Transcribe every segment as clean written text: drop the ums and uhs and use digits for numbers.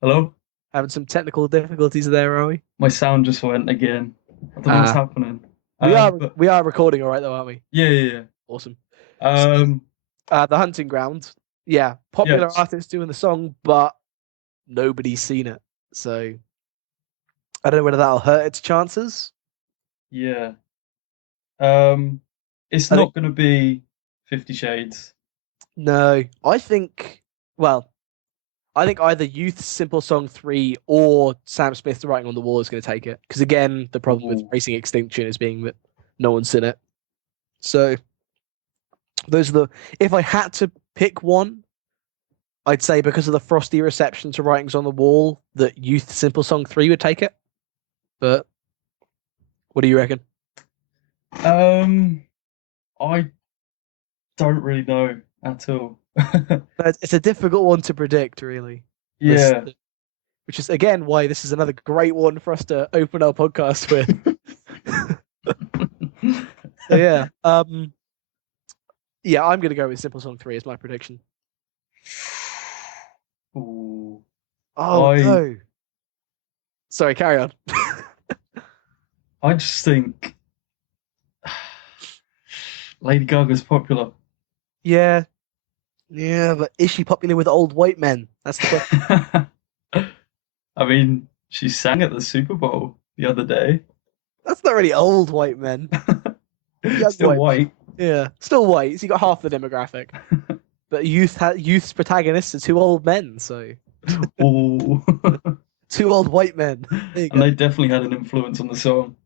Hello? Having some technical difficulties there, are we? My sound just went again. I don't know what's Uh happening. we are But we are recording all right though, aren't we? yeah, yeah, Awesome. yeah. So the hunting ground, yeah, popular Yes, artists doing the song, but nobody's seen it. So I don't know whether that'll hurt its chances. yeah. Um, it's I think not gonna be 50 Shades. no. Well, I think either Youth's Simple Song 3 or Sam Smith's Writing on the Wall is going to take it. Because again, the problem with Ooh, Racing Extinction is being that no one's seen it. So those are the. If I had to pick one, I'd say because of the frosty reception to Writings on the Wall, that Youth Simple Song 3 would take it. But what do you reckon? um, I don't really know at all. It's a difficult one to predict, really. This, Yeah. which is again why this is another great one for us to open our podcast with. So yeah, I'm gonna go with Simple Song 3 as my prediction. Ooh, Oh I no! Sorry, carry on. I just think Lady Gaga's popular. Yeah, yeah, but is she popular with old white men? That's the question. I mean, she sang at the Super Bowl the other day. That's not really old white men. Young Still white men. white. Yeah, still white. So you got half the demographic. But youth's protagonists are two old men, so Ooh. two old white men. There you And go. they definitely had an influence on the song.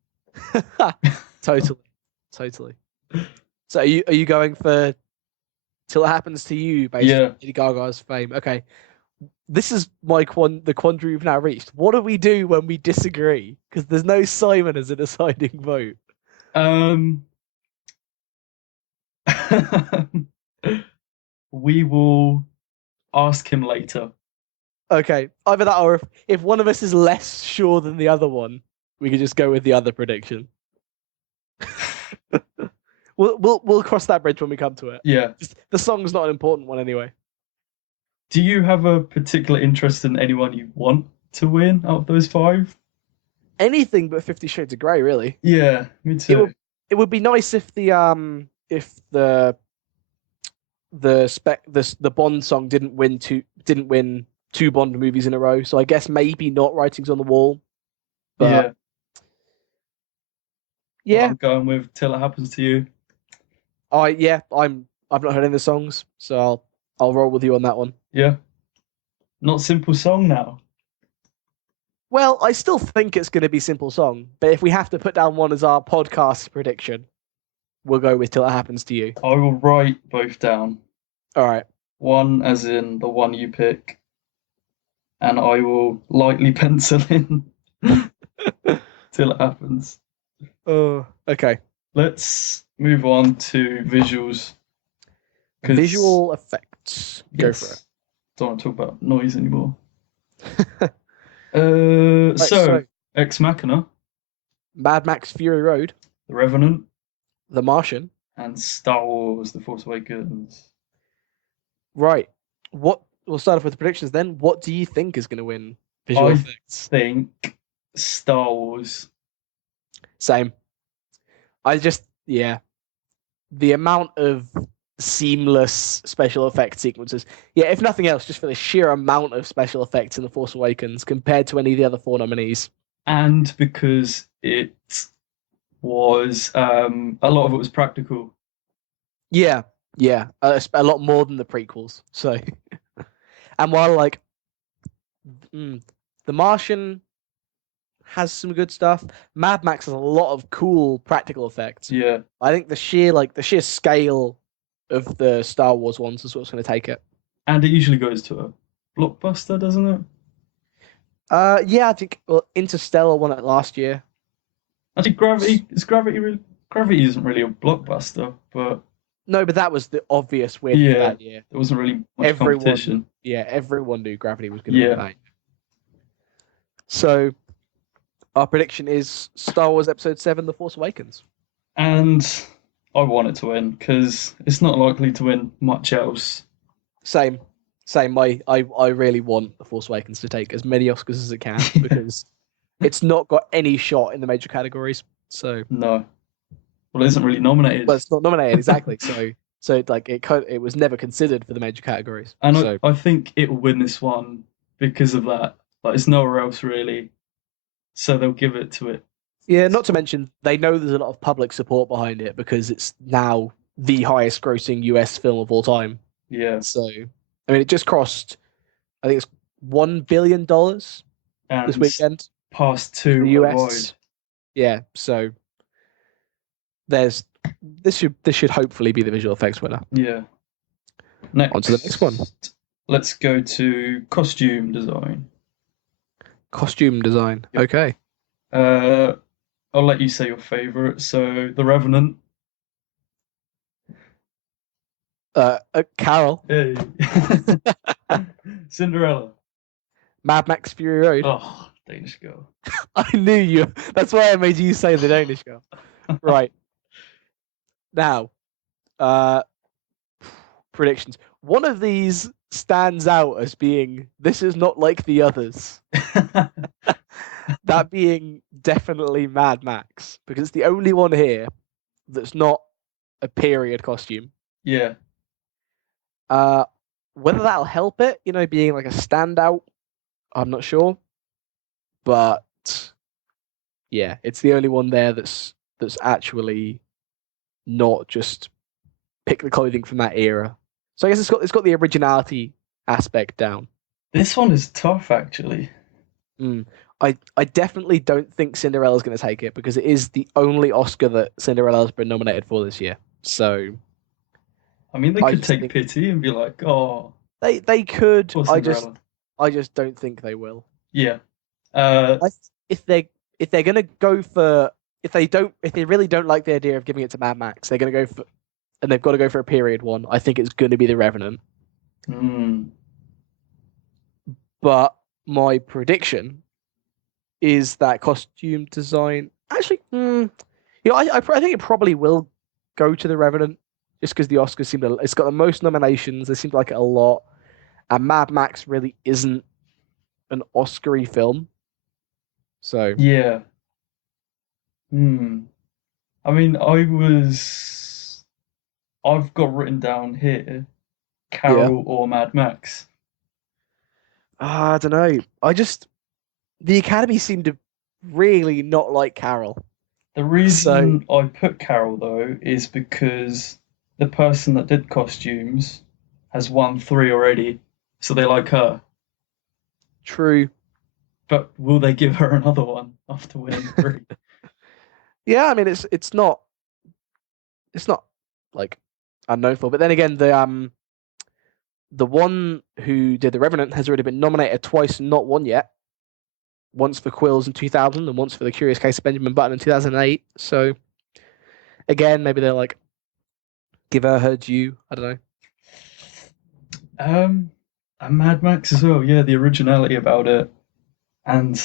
Totally, totally. So are you going for Till It Happens to You based on Yeah. Lady Gaga's fame? Okay, this is the quandary we've now reached. What do we do when we disagree? Because there's no Simon as a deciding vote. Um, we will ask him later. Okay, either that or if one of us is less sure than the other one, we could just go with the other prediction. We'll cross that bridge when we come to it. Yeah. Just, the song's not an important one anyway. Do you have a particular interest in anyone you want to win out of those five? Anything but 50 Shades of Grey, really. Yeah, me It too. would it would be nice if the Bond song didn't win two Bond movies in a row. So I guess maybe not Writings on the Wall, but Yeah. Well, yeah, I'm going with Till It Happens to You. I've not heard any of the songs, so I'll roll with you on that one. Yeah. Not Simple Song now. Well, I still think it's going to be Simple Song, but if we have to put down one as our podcast prediction, we'll go with Till It Happens to You. I will write both down. All right. One as in the one you pick, and I will lightly pencil in Till It Happens. Oh, okay. Let's move on to visuals because, Visual effects. Go for yes, don't want to talk about noise anymore. it. Right, So so Ex Machina, Mad Max Fury Road, The Revenant, The Martian. and Star Wars: The Force Awakens. Right. We'll start off with the predictions then. What do you think is going to win visual I effects? think Star Wars. Same. Yeah, the amount of seamless special effect sequences. Yeah, if nothing else, just for the sheer amount of special effects in The Force Awakens compared to any of the other four nominees. And because it was a lot of it was practical. Yeah, yeah, a lot more than the prequels. So, and while mm, The Martian has some good stuff, Mad Max has a lot of cool practical effects. Yeah, I think the sheer scale of the Star Wars ones is what's going to take it. and it usually goes to a blockbuster, doesn't it? Yeah, I think Interstellar won it last year. Actually, Gravity isn't really a blockbuster, but No, but that was the obvious win for yeah, that year. there wasn't really much Everyone, competition. yeah, everyone knew Gravity was going to win Yeah, that. So our prediction is Star Wars Episode 7: The Force Awakens. and I want it to win because it's not likely to win much else. Same. Same. I really want The Force Awakens to take as many Oscars as it can because it's not got any shot in the major categories. So, No. Well, it isn't really nominated. well, it's not nominated exactly. So like it was never considered for the major categories. And So I think it will win this one because of that. Like, it's nowhere else really. So they'll give it to it. yeah, not to mention they know there's a lot of public support behind it because it's now the highest grossing US film of all time. Yeah. So I mean, it just crossed, I think it's $1 billion And this weekend past in two the worldwide. US. Yeah, so there's this should hopefully be the visual effects winner. Yeah. Next. On to the next one. Let's go to costume design. Costume design. Yep. Okay. I'll let you say your favorite. So, The Revenant. Carol. Hey. Cinderella. Mad Max Fury Road. Oh, Danish Girl. I knew you. That's why I made you say the Danish Girl. Right. Now, predictions. One of these stands out as being this is not like the others. That being definitely Mad Max, because it's the only one here that's not a period costume. Yeah. Whether that'll help it, being like a standout, I'm not sure. But yeah, it's the only one there that's actually not just pick the clothing from that era. So I guess it's got the originality aspect down. This one is tough, actually. I definitely don't think Cinderella's going to take it because it is the only Oscar that Cinderella's been nominated for this year. So I mean, they I could just take think- pity and be like, "Oh, they could. poor I just Cinderella." don't think they will. Yeah. If they're going to go for if they really don't like the idea of giving it to Mad Max, they're going to go for and they've got to go for a period one. I think it's going to be The Revenant. But my prediction is that costume design. Actually, I think it probably will go to The Revenant just because the Oscars seem to. It's got the most nominations. They seem to like it a lot, and Mad Max really isn't an Oscar-y film. So Yeah. I mean, I've got written down here, Carol or Mad Max. I don't know. The Academy seemed to really not like Carol. The reason I put Carol though is because the person that did costumes has won 3 already, so they like her. True. But will they give her another one after winning 3? Yeah, I mean it's not like unknown for. But then again, the one who did The Revenant has already been nominated twice and not won yet. Once for Quills in 2000 and once for The Curious Case of Benjamin Button in 2008. So again, maybe they're like give her due. I don't know. And Mad Max as well. Yeah, the originality about it and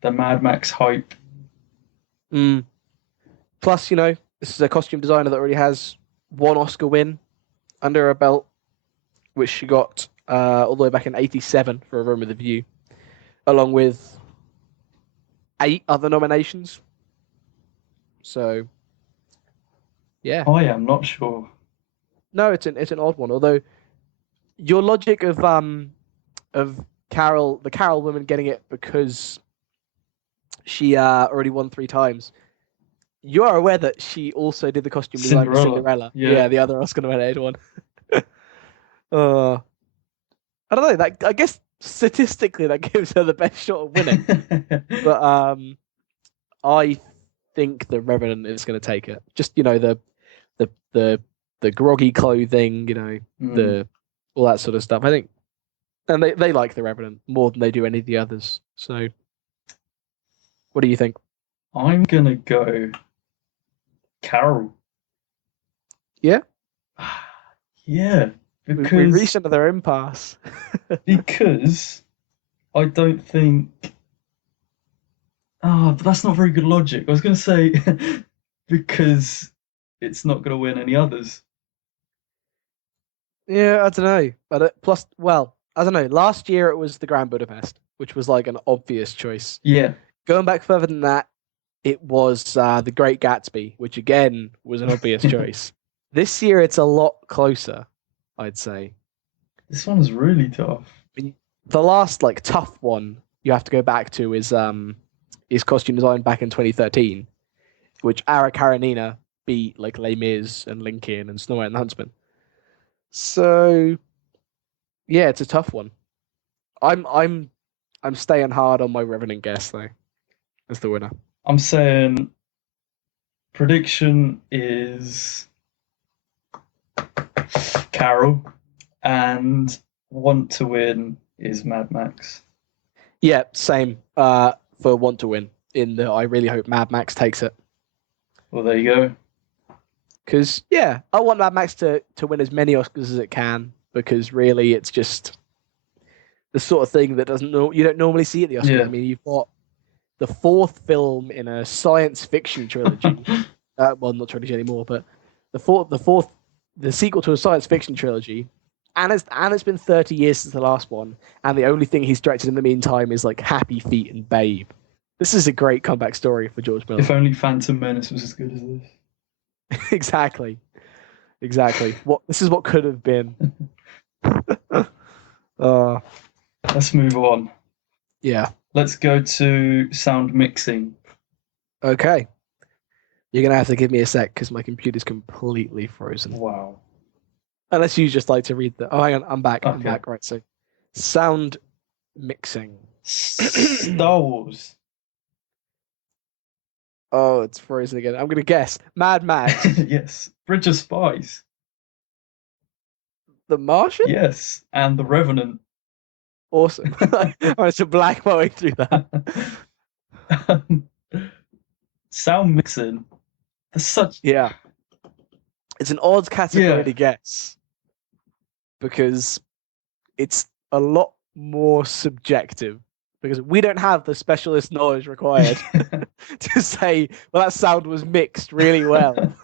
the Mad Max hype. Plus, this is a costume designer that already has one Oscar win under her belt, which she got all the way back in '87 for A Room with a View, along with 8 other nominations. So, yeah. I am not sure. No, it's an odd one. Although your logic of Carol, the Carol woman getting it because she already won 3 times. You are aware that she also did the costume design for Cinderella. Yeah, the other Oscar nominated one. I don't know. That I guess statistically that gives her the best shot of winning. But I think The Revenant is going to take it. Just the groggy clothing, the all that sort of stuff. I think, and they like The Revenant more than they do any of the others. So, what do you think? I'm gonna go Carol. Yeah. Yeah, because we reached another impasse. Because I don't think. But that's not very good logic. I was going to say because it's not going to win any others. Yeah, I don't know. But plus, well, I don't know. Last year it was the Grand Budapest, which was like an obvious choice. Yeah. Going back further than that, it was the Great Gatsby, which again was an obvious choice. This year it's a lot closer, I'd say. This one is really tough. The last like tough one you have to go back to is costume design back in 2013, which Ara Karenina beat like Les Mis and Lincoln and Snow White and the Huntsman. So yeah, it's a tough one. I'm staying hard on my Revenant guess though, as the winner. I'm saying prediction is Carol, and want to win is Mad Max. Yeah, same. For want to win. In that, I really hope Mad Max takes it. Well, there you go. Because yeah, I want Mad Max to win as many Oscars as it can. Because really, it's just the sort of thing that you don't normally see at the Oscars. Yeah. I mean, you've got the fourth film in a science fiction trilogy. Well, not trilogy anymore, but the sequel to a science fiction trilogy, and it's been 30 years since the last one, and the only thing he's directed in the meantime is like Happy Feet and Babe. This is a great comeback story for George Miller. If only Phantom Menace was as good as this. Exactly. This is what could have been. Let's move on. Yeah. Let's go to sound mixing. Okay. You're going to have to give me a sec because my computer's completely frozen. Wow. Unless you just like to read the... Oh, hang on. I'm back. Okay. I'm back. Right. So, sound mixing. Star Wars. Oh, it's frozen again. I'm going to guess. Mad Max. Yes. Bridge of Spies. The Martian? Yes. And The Revenant. Awesome. I was black my way through that. Sound mixing. There's such... Yeah. It's an odd category to guess. Because it's a lot more subjective. Because we don't have the specialist knowledge required to say, well, that sound was mixed really well.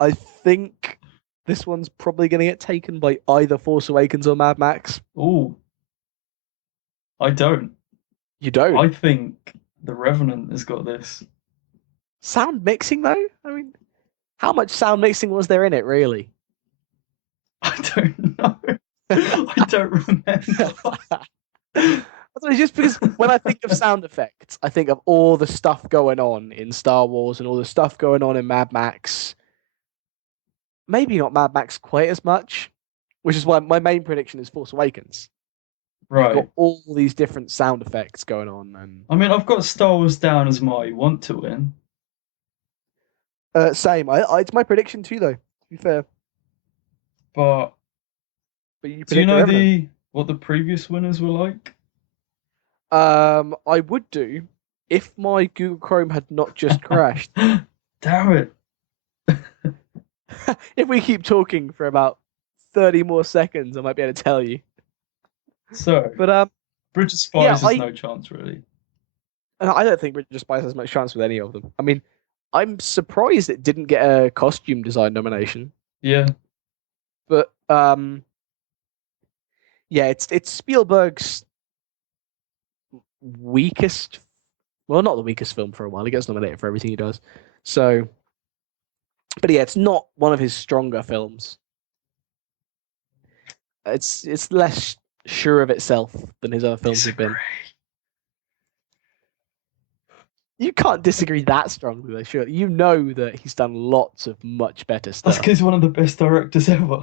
I think this one's probably going to get taken by either Force Awakens or Mad Max. Ooh. I don't. You don't? I think The Revenant has got this. Sound mixing, though? I mean, how much sound mixing was there in it, really? I don't know. I don't remember. It's just because when I think of sound effects, I think of all the stuff going on in Star Wars and all the stuff going on in Mad Max. Maybe not Mad Max quite as much, which is why my main prediction is Force Awakens. Right. You've got all these different sound effects going on. And I mean, I've got Star Wars down as my want to win. Same. It's my prediction too, though, to be fair. But you do you know what the previous winners were like? I would do if my Google Chrome had not just crashed. Damn it. If we keep talking for about 30 more seconds, I might be able to tell you. So, but Bridge of Spies has no chance, really. I don't think Bridge of Spies has much chance with any of them. I mean, I'm surprised it didn't get a costume design nomination. Yeah. But yeah, it's Spielberg's weakest. Well, not the weakest film for a while. He gets nominated for everything he does. So, but yeah, it's not one of his stronger films. It's less sure of itself than his other films have been. You can't disagree that strongly, though, sure. You know that he's done lots of much better stuff. That's because he's one of the best directors ever.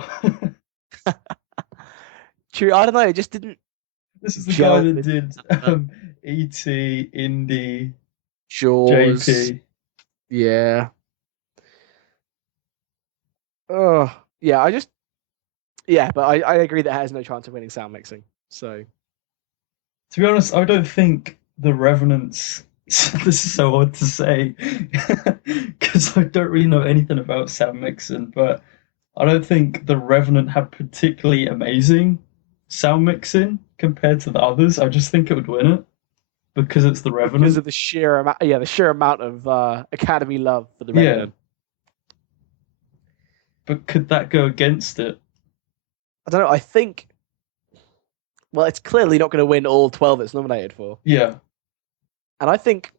True, I don't know, it just didn't... This is the guy that did E.T., Indy, Jaws, JP. Yeah. Oh, yeah, but I agree that it has no chance of winning sound mixing, so... To be honest, I don't think The Revenant's... This is so odd to say, because I don't really know anything about sound mixing, but I don't think The Revenant had particularly amazing sound mixing compared to the others. I just think it would win it because it's The Revenant. Because of the sheer amount of Academy love for The Revenant. Yeah. But could that go against it? I don't know. I think, well, it's clearly not going to win all 12 it's nominated for. Yeah. And I think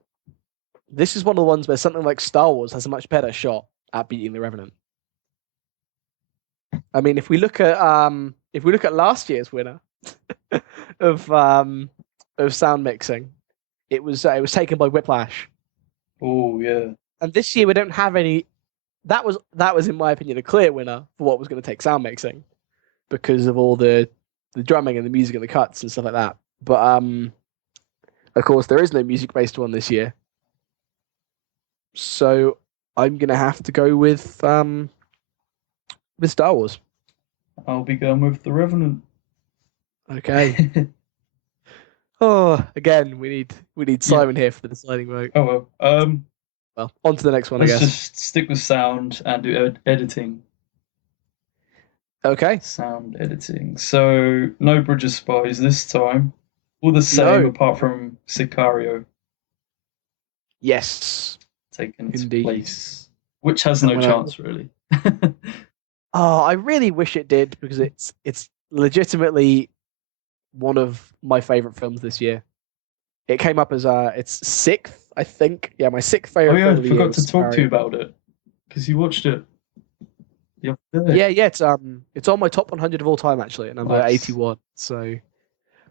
this is one of the ones where something like Star Wars has a much better shot at beating The Revenant. I mean, if we look at last year's winner of sound mixing, it was taken by Whiplash. Oh yeah. And this year we don't have any. That was in my opinion a clear winner for what was going to take sound mixing, because of all the drumming and the music and the cuts and stuff like that. But of course there is no music based one this year, so I'm gonna have to go with Star Wars. I'll be going with The Revenant. Okay. Oh, again, we need Simon here for the deciding vote. Oh well. Well, on to the next one, I Let's guess. just stick with sound and do editing. Okay. Sound editing. So no Bridge of Spies this time. All the same, No. apart from Sicario Yes. taking its Indeed. place, which has no chance really. Oh, I really wish it did, because it's legitimately one of my favorite films this year. It came up as its sixth, I think. Yeah, my sixth Oh favorite yeah, film I of the year. forgot was to talk to you Sicario. about it because you watched it the other day. Yeah, it's on my top 100 of all time actually, at number Nice. 81. So,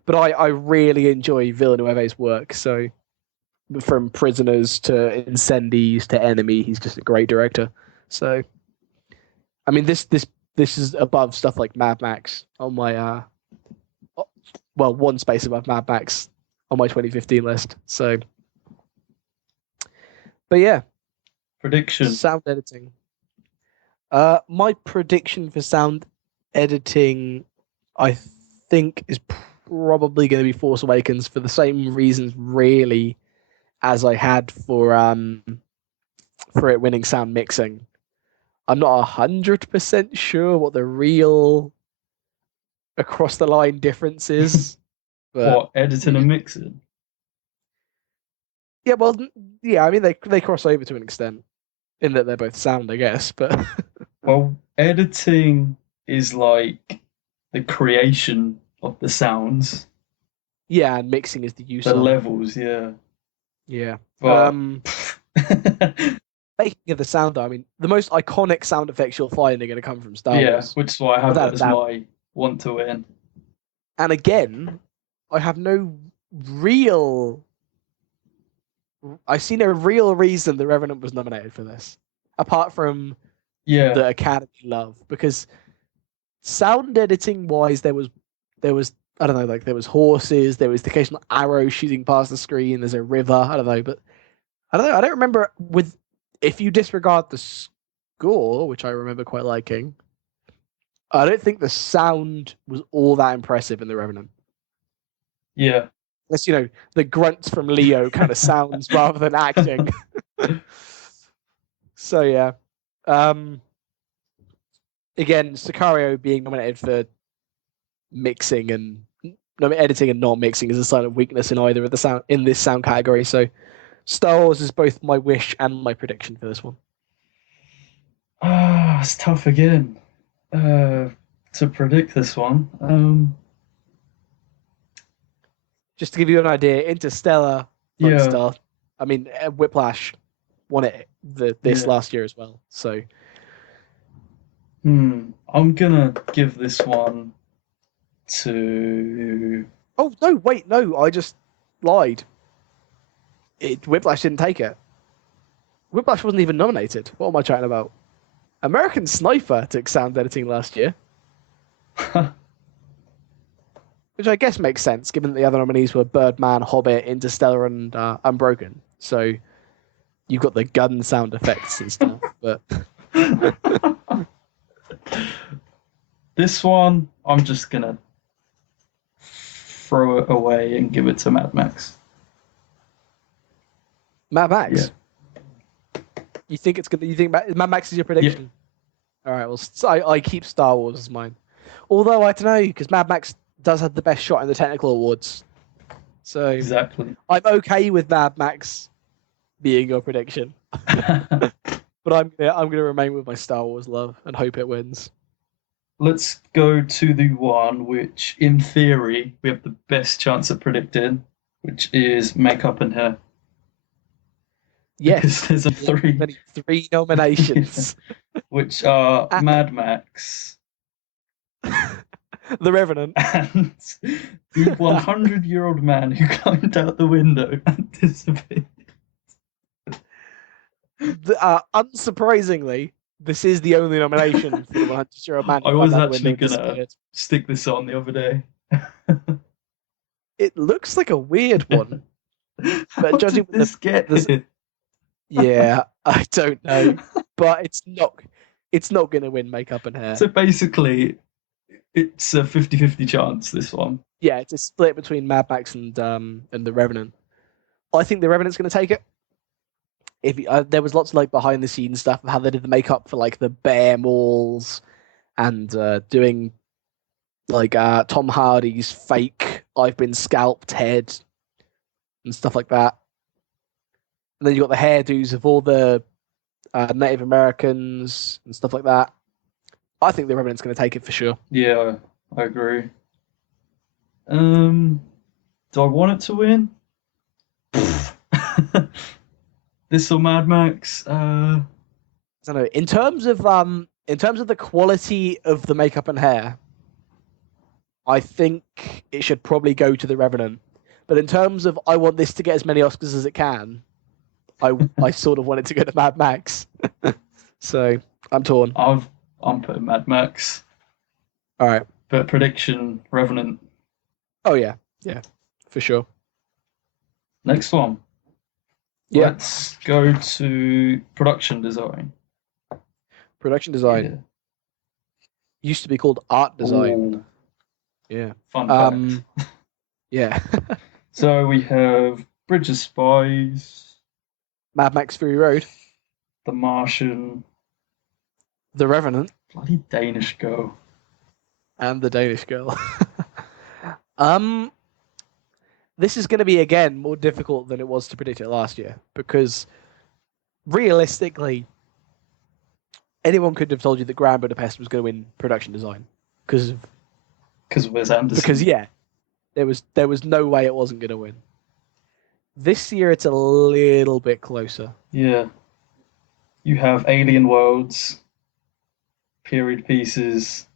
but I really enjoy Villeneuve's work. So, from Prisoners to Incendies to Enemy, he's just a great director. So, I mean, this is above stuff like Mad Max on my well, one space above Mad Max on my 2015 list. So, but yeah, Prediction. sound editing. My prediction for sound editing, I think, is probably going to be Force Awakens, for the same reasons, really, as I had for it winning sound mixing. I'm not 100% sure what the real across the line difference is. But What, editing and mixing? yeah, well, yeah, I mean they cross over to an extent in that they're both sound, I guess. But Well, editing is like the creation of the sounds, yeah, and mixing is the use the of. levels, yeah. Yeah. But Speaking of the sound, though, I mean, the most iconic sound effects you'll find are going to come from Star yeah, Wars. which is why I have Without it as doubt. my want to win. And again, I have no real. I see no real reason The Revenant was nominated for this, apart from Yeah, the Academy love. Because sound editing wise, there was I don't know, like there was horses, there was the occasional arrow shooting past the screen. There's a river. I don't know, but I don't know. I don't remember with. If you disregard the score, which I remember quite liking, I don't think the sound was all that impressive in The Revenant. yeah. Unless, the grunts from Leo kind of sounds rather than acting. So, yeah. Again, Sicario being nominated for mixing and editing and not mixing is a sign of weakness in either of the sound in this sound category. So, Star Wars is both my wish and my prediction for this one. It's tough again to predict this one. Just to give you an idea, Interstellar, Yeah. Star. I mean, Whiplash won it this last year as well. So, I'm gonna give this one to. oh no, wait, no, I just lied. Whiplash didn't take it. Whiplash wasn't even nominated. What am I chatting about? American Sniper took sound editing last year, which I guess makes sense given that the other nominees were Birdman, Hobbit, Interstellar, and Unbroken. So you've got the gun sound effects and stuff. But this one, I'm just gonna throw it away and give it to Mad Max. Mad Max. Yeah. You think it's good? You think Mad Max is your prediction? Yeah. All right. Well, I keep Star Wars as mine. Although I don't know, because Mad Max does have the best shot in the technical awards. So Exactly. I'm okay with Mad Max being your prediction, but I'm gonna remain with my Star Wars love and hope it wins. let's go to the one which, in theory, we have the best chance at predicting, which is makeup and hair. Because Yes, there's a one of three, many three nominations. which are Ah, Mad Max The Revenant. and the 100-year-old man who climbed out the window and disappeared. Unsurprisingly, this is the only nomination for the 100-year-old man I who climbed was out the window actually and gonna disappeared. stick this on the other day. It looks like a weird one, How but judging did from this get the here? yeah, I don't know, but it's not going to win makeup and hair. So basically, it's a 50-50 chance, this one. Yeah, it's a split between Mad Max and the Revenant. I think the Revenant's going to take it. If there was lots of like behind the scenes stuff of how they did the makeup for like the bear malls and doing like Tom Hardy's fake "I've been scalped" head and stuff like that. And then you got the hairdos of all the Native Americans and stuff like that. I think the Revenant's going to take it for sure. Yeah, I agree. Do I want it to win? This or Mad Max? I don't know. In terms of the quality of the makeup and hair, I think it should probably go to the Revenant. But in terms of I want this to get as many Oscars as it can, I sort of want it to go to Mad Max. So I'm torn. I'm putting Mad Max, All right. but prediction Revenant. Oh yeah, for sure. Next one. Yeah. Let's go to production design. Production design used to be called art design. Ooh, Yeah. fun fact. Yeah. So we have Bridge of Spies, Mad Max Fury Road, The Martian, The Revenant, bloody Danish Girl. and The Danish Girl. This is going to be again more difficult than it was to predict it last year because realistically, anyone could have told you that Grand Budapest was going to win production design because Because Wes Anderson. because yeah, there was no way it wasn't going to win. This year it's a little bit closer. Yeah. You have Alien Worlds, period pieces,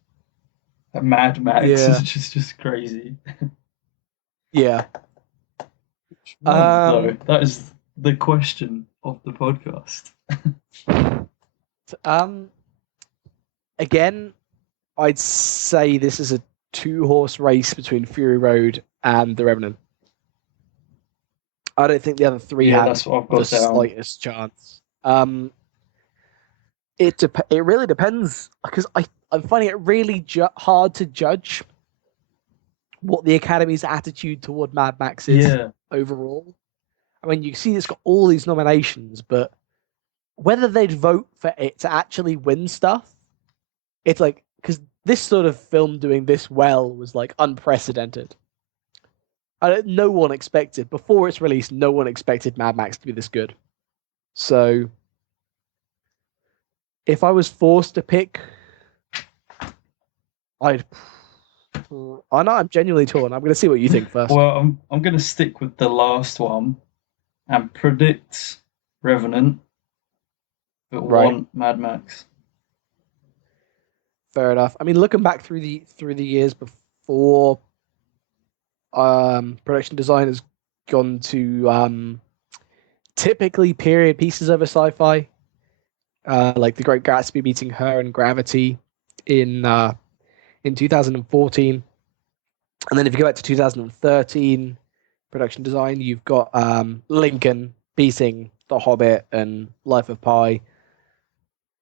Mad Max, Yeah. which is just crazy. Yeah. Though, that is the question of the podcast. Again, I'd say this is a 2-horse race between Fury Road and The Revenant. I don't think the other three Yeah, have that's what I've the got down. slightest chance. It really depends because I'm finding it really hard to judge what the Academy's attitude toward Mad Max is Yeah, overall. I mean, you see it's got all these nominations, but whether they'd vote for it to actually win stuff, it's like because this sort of film doing this well was like unprecedented. No one expected before its release. No one expected Mad Max to be this good. So, if I was forced to pick, I know I'm genuinely torn. I'm going to see what you think first. well, I'm going to stick with the last one and predict Revenant, but Right. want Mad Max. Fair enough. I mean, looking back through the years before, production design has gone to typically period pieces over sci-fi, like The Great Gatsby meeting Her and Gravity in 2014, and then if you go back to 2013, production design, you've got Lincoln beating The Hobbit and Life of Pi.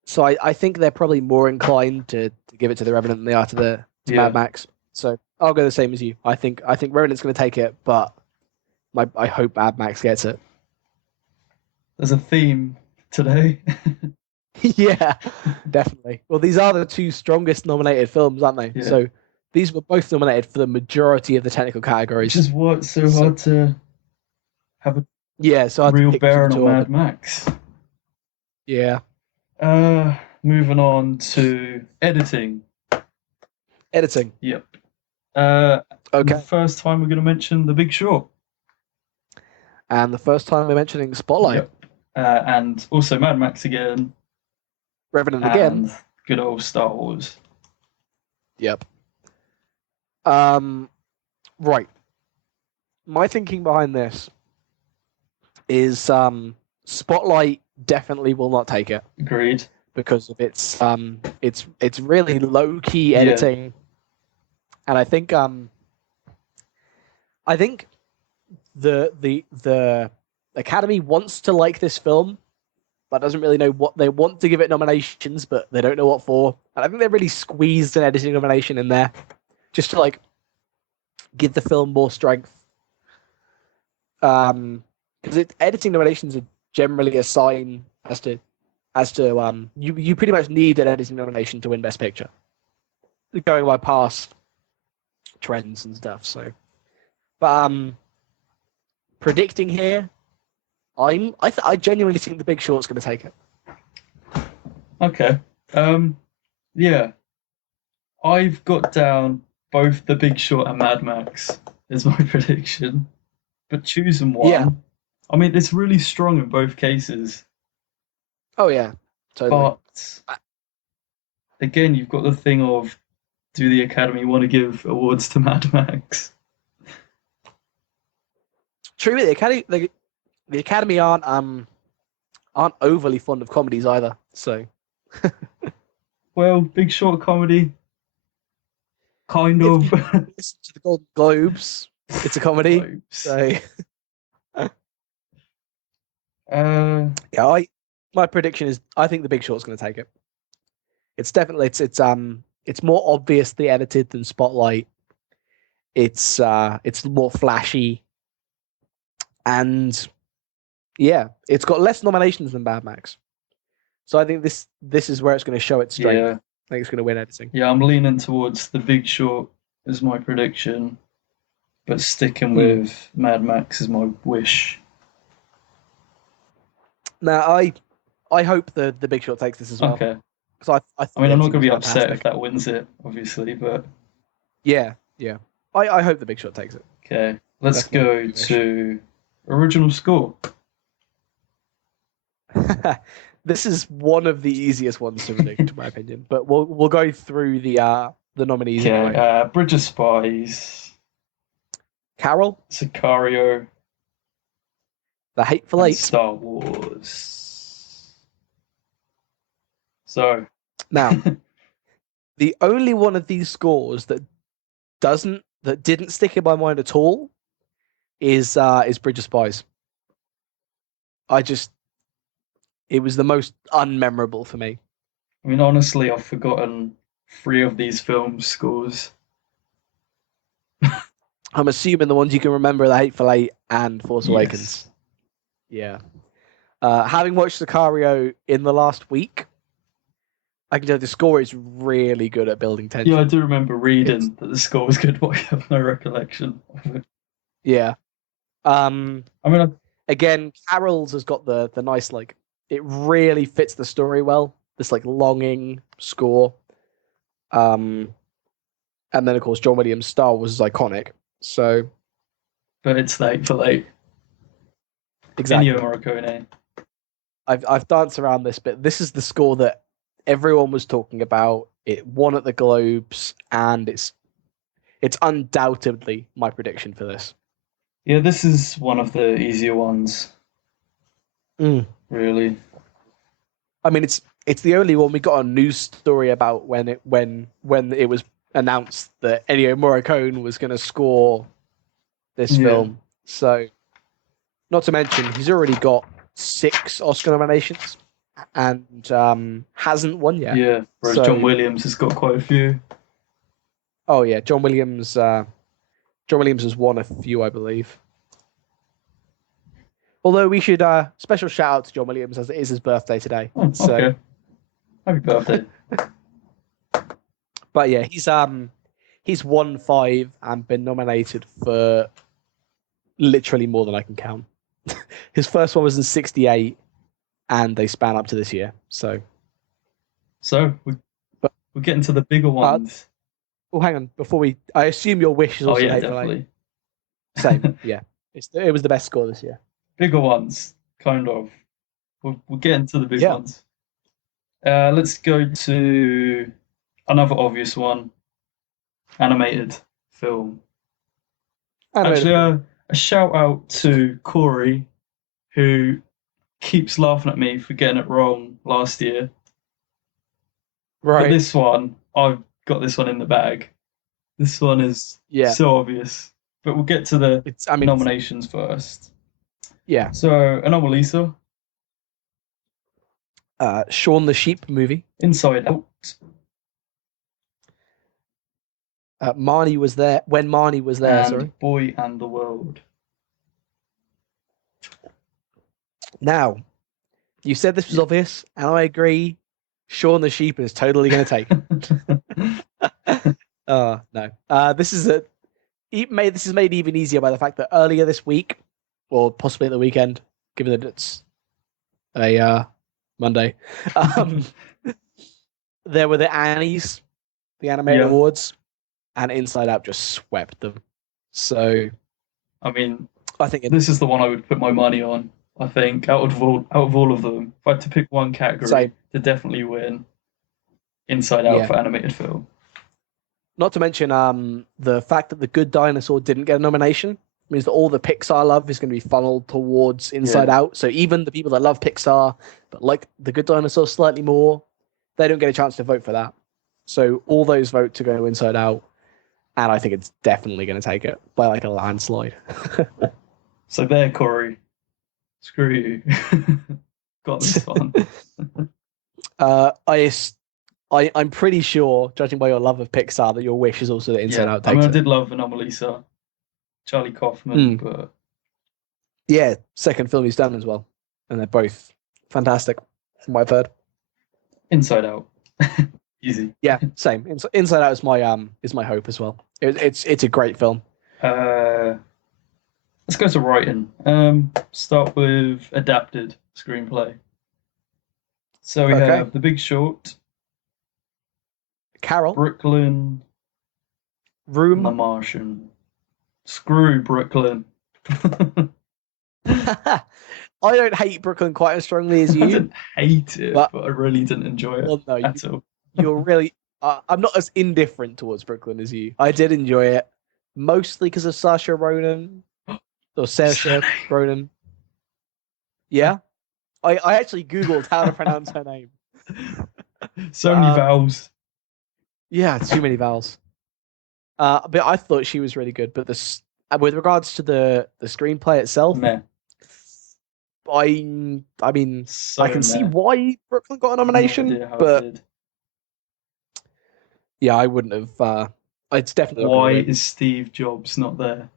So I think they're probably more inclined to give it to the Revenant than they are to Mad Max. So I'll go the same as you. I think Revenant's going to take it, but I hope Mad Max gets it. There's a theme today. Yeah, definitely. Well, these are the two strongest nominated films, aren't they? Yeah. So these were both nominated for the majority of the technical categories. Which is why it's so hard to have a so real bearing on Mad Max. Yeah. Moving on to editing. Editing. Yep. The Okay. first time we're going to mention The Big Short. And the first time we're mentioning Spotlight. Yep. And also Mad Max again. Revenant again. And good old Star Wars. Yep. Right. My thinking behind this is Spotlight definitely will not take it Agreed. because of it's really low key Yeah. editing, and I think the Academy wants to like this film, but doesn't really know what they want to give it nominations, but they don't know what for. And I think they really squeezed an editing nomination in there just to like give the film more strength. Because editing nominations are generally a sign as to you pretty much need an editing nomination to win Best Picture, going by past trends and stuff. So, but predicting here, I genuinely think The Big Short's going to take it. Okay. Yeah. I've got down both The Big Short and Mad Max as my prediction, but choosing one. Yeah. I mean, it's really strong in both cases. Oh yeah, totally. But again, you've got the thing of, do the Academy want to give awards to Mad Max? True, the Academy aren't overly fond of comedies either. So, Well, Big Short comedy, kind of. if you listen to the Golden Globes, it's a comedy. Globes. So, Uh, my prediction is I think The Big Short's going to take it. It's definitely it's more obviously edited than Spotlight. It's more flashy, and yeah, it's got less nominations than Mad Max. So I think this is where it's going to show its strength. yeah, I think it's going to win editing. yeah, I'm leaning towards The Big Short as my prediction, but sticking with Mad Max as my wish. Now I hope the Big Short takes this as well. Okay. Because I mean, I'm not going to be fantastic. upset if that wins it, obviously, but Yeah. I hope the Big Short takes it. okay. Let's That's my go wish. to original score. This is one of the easiest ones to predict, in my opinion. But we'll go through the nominees Okay, anyway. Bridge of Spies, Carol, Sicario, The Hateful and Eight. Star Wars. So Now, the only one of these scores that didn't stick in my mind at all is Bridge of Spies. It was the most unmemorable for me. I mean, honestly, I've forgotten 3 of these films' scores. I'm assuming the ones you can remember are The Hateful Eight and Force Awakens. Yes. Yeah. Having watched Sicario in the last week, I can tell you the score is really good at building tension. Yeah, I do remember reading that the score was good, but I have no recollection of it. Yeah. I mean, Again, Carol's has got the nice, like, it really fits the story well. This like longing score. And then of course John Williams' Star Wars is iconic. So but it's The Hateful Eight. exactly. Ennio Morricone. I've danced around this, but this is the score that everyone was talking about. It won at the Globes, and it's undoubtedly my prediction for this. Yeah, this is one of the easier ones. Really. I mean, it's the only one we got a news story about when it was announced that Ennio Morricone was going to score this film. So, not to mention, he's already got 6 Oscar nominations and hasn't won yet. Yeah, whereas So- John Williams has got quite a few. Oh yeah, John Williams has won a few, I believe. Although we should special shout out to John Williams as it is his birthday today. Oh, So, okay. Happy birthday. but yeah, he's won 5 and been nominated for literally more than I can count. His first one was in '68, and they span up to this year. So So we're getting to the bigger ones. Oh, hang on. Before we, I assume your wish is Oh also yeah, Hateful Eight. definitely. Same. Yeah. It was the best score this year. Bigger ones, kind of. We'll get into the big Yeah. ones. Let's go to another obvious one, animated film. Animated Actually, film. a shout out to Corey, who keeps laughing at me for getting it wrong last year. But Right. this one, I've got this one in the bag. This one is Yeah. so obvious. But we'll get to the I mean, nominations first. yeah. So, Anomalisa, Shaun the Sheep movie. Inside Out, Marnie was there when Marnie was there. Sorry. and Boy and the World. Now, you said this was obvious, and I agree. Shaun the Sheep is totally going to take it. No. This is this is made even easier by the fact that earlier this week, or possibly at the weekend, given that it's a Monday, there were the Annies, the animated Yeah. awards, and Inside Out just swept them. So I mean, I think this is the one I would put my money on. I think out of all of them, if I had to pick one category Same. to definitely win, Inside Out Yeah. for animated film. Not to mention the fact that The Good Dinosaur didn't get a nomination means that all the Pixar love is going to be funneled towards Inside Yeah. Out. So even the people that love Pixar but like The Good Dinosaur slightly more, they don't get a chance to vote for that. So all those votes to go Inside Out, and I think it's definitely going to take it by like a landslide. So there, Corey. Screw you. Got this one. I'm pretty sure, judging by your love of Pixar, that your wish is also that Inside Yeah. Out I mean, takes I it. did love Anomalisa, Charlie Kaufman, but Yeah, second film he's done as well, and they're both fantastic, from what I've heard. Inside Out. Easy. Yeah, same. Inside Out is my hope as well. It's a great film. Let's go to writing. Start with adapted screenplay. So we Okay. have The Big Short, Carol, Brooklyn, Room. The Martian. Screw Brooklyn. I don't hate Brooklyn quite as strongly as I you. didn't hate it, but I really didn't enjoy it well, no, at all. you're really. I'm not as indifferent towards Brooklyn as you. I did enjoy it, mostly because of Saoirse Ronan or Saoirse Ronan. Yeah, I actually googled how to pronounce her name. So many vowels. Yeah, too many vowels. But I thought she was really good. But with regards to the screenplay itself, Meh. I mean, So I can see meh. why Brooklyn got a nomination, No idea how it but did. yeah, I wouldn't have. It's definitely not Why gonna win. is Steve Jobs not there?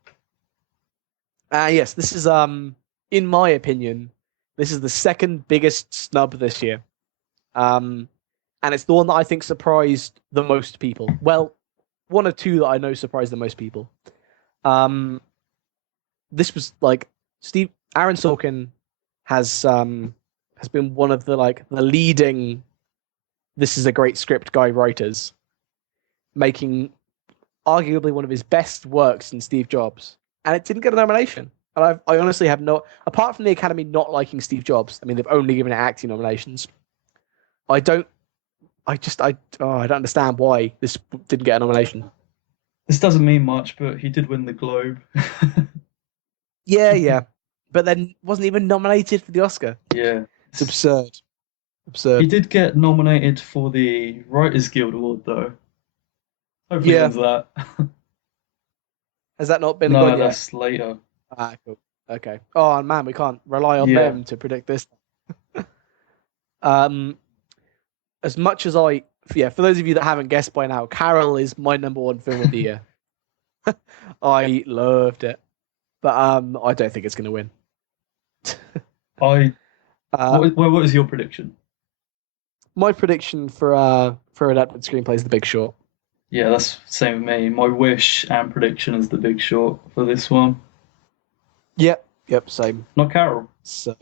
Yes, this is in my opinion, this is the second biggest snub this year. And it's the one that I think surprised the most people. Well, one or two that I know surprised the most people. This was like Aaron Sorkin has been one of the leading this is a great script guy writers, making arguably one of his best works in Steve Jobs, and it didn't get a nomination. And I honestly have no, apart from the Academy not liking Steve Jobs. I mean, they've only given it acting nominations. I don't understand why this didn't get a nomination. This doesn't mean much, but he did win the Globe. Yeah, but then wasn't even nominated for the Oscar. Yeah. It's absurd. He did get nominated for the Writers Guild Award, though. Hopefully, Yeah. wins that. Has that not been No, gone yet? that's later. Cool. Okay. Oh man, we can't rely on Yeah. them to predict this. As much as for those of you that haven't guessed by now, Carol is my number one film of the year. I loved it, but I don't think it's going to win. What is your prediction? My prediction for adapted screenplay is The Big Short. Yeah, that's same with me. My wish and prediction is The Big Short for this one. Yep, same. Not Carol. So,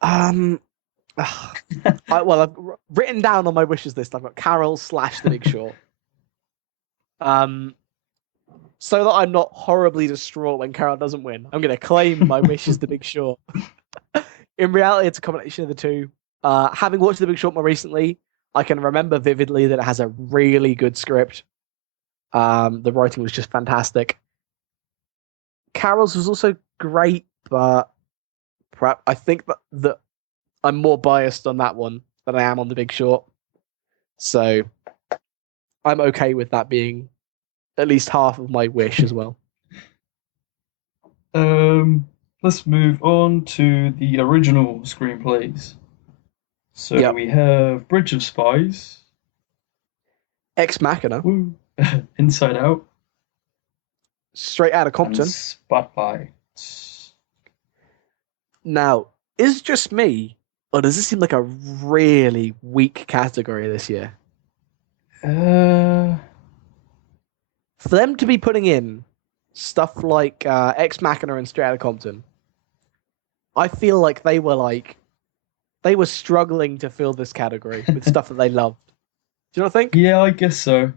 I've written down on my wishes list. I've got Carol / The Big Short. So that I'm not horribly distraught when Carol doesn't win, I'm going to claim my wish is The Big Short. In reality, it's a combination of the two. Having watched The Big Short more recently, I can remember vividly that it has a really good script. The writing was just fantastic. Carol's was also great, but perhaps I think that I'm more biased on that one than I am on The Big Short. So I'm okay with that being at least half of my wish as well. Let's move on to the original screenplays. So Yep. we have Bridge of Spies, Ex Machina, woo, Inside Out, Straight Outta and Compton. Spotlight. Now, is it just me, or does this seem like a really weak category this year? Uh, For them to be putting in stuff like Ex Machina and Straight Outta Compton, I feel like they were struggling to fill this category with stuff that they loved. Do you not think? yeah, I guess so.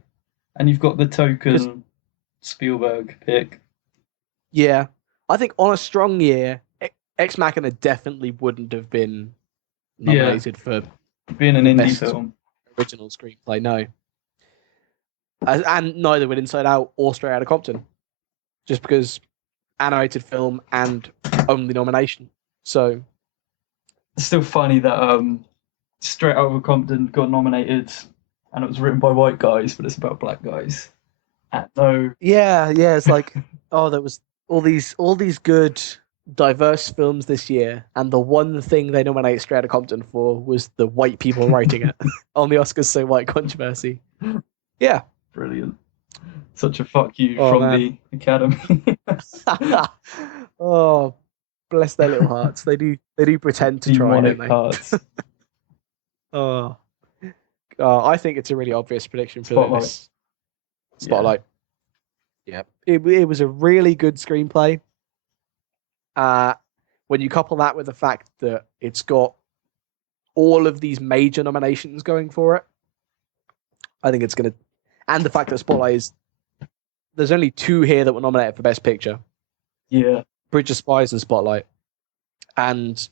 And you've got the 'Cause- token Spielberg pick. yeah, I think on a strong year, Ex Machina definitely wouldn't have been nominated for Being an indie best film. original screenplay. No, and neither would Inside Out or Straight Outta Compton, just because animated film and only nomination. So It's still funny that Straight Out of Compton got nominated, and it was written by white guys, but it's about black guys. And no, yeah, it's like, oh, there was all these good diverse films this year, and the one thing they nominated Straight Outta Compton for was the white people writing it on the Oscars So White controversy. Yeah. brilliant. Such a fuck you Oh from man. the Academy. Oh, bless their little hearts. They do pretend to try, don't Demonic they? hearts. Oh. I think it's a really obvious prediction for Spotlight. this. Spotlight. Yeah. It was a really good screenplay. When you couple that with the fact that it's got all of these major nominations going for it, I think it's gonna, and the fact that Spotlight is, there's only two here that were nominated for Best Picture. Yeah. Bridge of Spies and Spotlight. And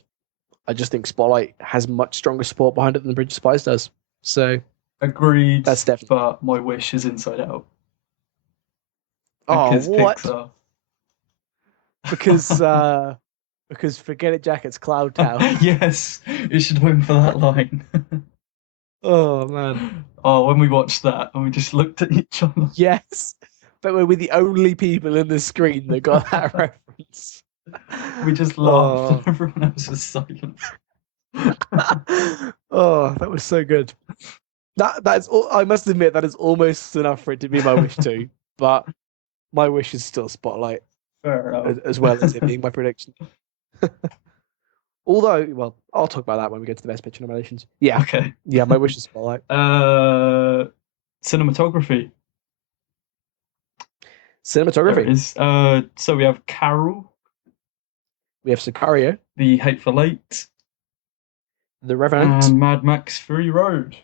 I just think Spotlight has much stronger support behind it than Bridge of Spies does. So Agreed. that's definitely. But my wish is Inside Out. Oh, Because what? Pixar. Because Forget It Jacket's Cloud Town. Yes, you should win for that line. Oh man. Oh, when we watched that and we just looked at each other. Yes. But we're the only people in the screen that got that reference. We just laughed and everyone else was silent. Oh, that was so good. That's all, I must admit that is almost enough for it to be my wish too. But my wish is still Spotlight. Fair enough. As well as it being my prediction. Although, well, I'll talk about that when we get to the Best Picture nominations. Yeah. Okay. Yeah, my wish is Spotlight. Cinematography. There Cinematography. is. So we have Carol, We have Sicario, The Hateful Eight, The Revenant. and Mad Max Fury Road.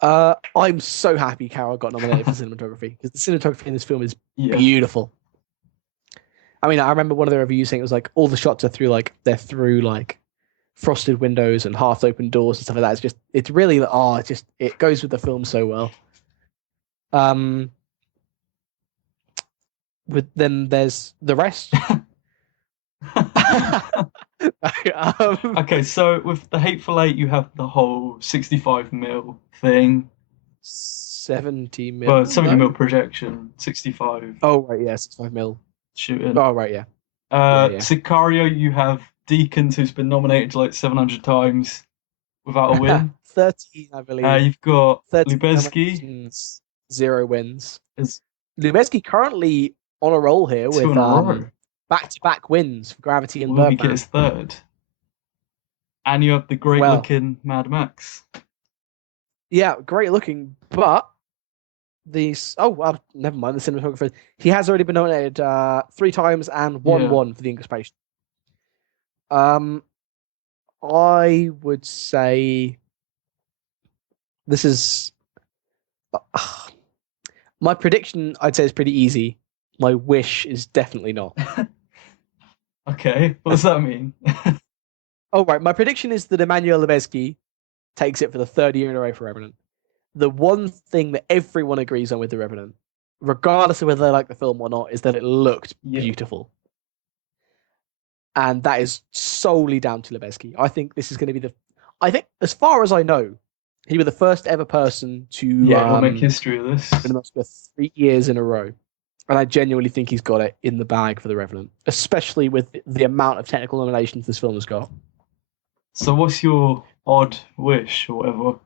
I'm so happy Carol got nominated for cinematography because the cinematography in this film is beautiful. I mean, I remember one of the reviews saying it was like all the shots are through like frosted windows and half open doors and stuff like that. It's really it goes with the film so well. But then there's the rest. Okay, so with The Hateful Eight, you have the whole 65 mil thing. 70 mil. Well, 70 mil projection, 65 Oh right, yeah, 65 mil shooting. Oh right, yeah. Sicario, you have Deakins, who's been nominated like 700 times without a win. 13, I believe. You've got 13 Lubezki. 0 wins. Lubezki currently on a roll here with back-to-back wins for Gravity and Will he Birdman. get his third? And you have the great-looking Mad Max. Yeah, great looking, but well, never mind the cinematographer. He has already been nominated 3 times and won for the English Patient. I would say this is My prediction, I'd say, is pretty easy. My wish is definitely not. Okay, what does that mean? Oh, right. My prediction is that Emmanuel Lubezki takes it for the third year in a row for Revenant. The one thing that everyone agrees on with The Revenant, regardless of whether they like the film or not, is that it looked Yeah. beautiful. And that is solely down to Lubezki. I think this is going to be I think, as far as I know, he was the first ever person to Yeah, he'll make history of this. win an Oscar 3 years in a row. And I genuinely think he's got it in the bag for The Revenant, especially with the amount of technical nominations this film has got. So what's your odd wish or whatever?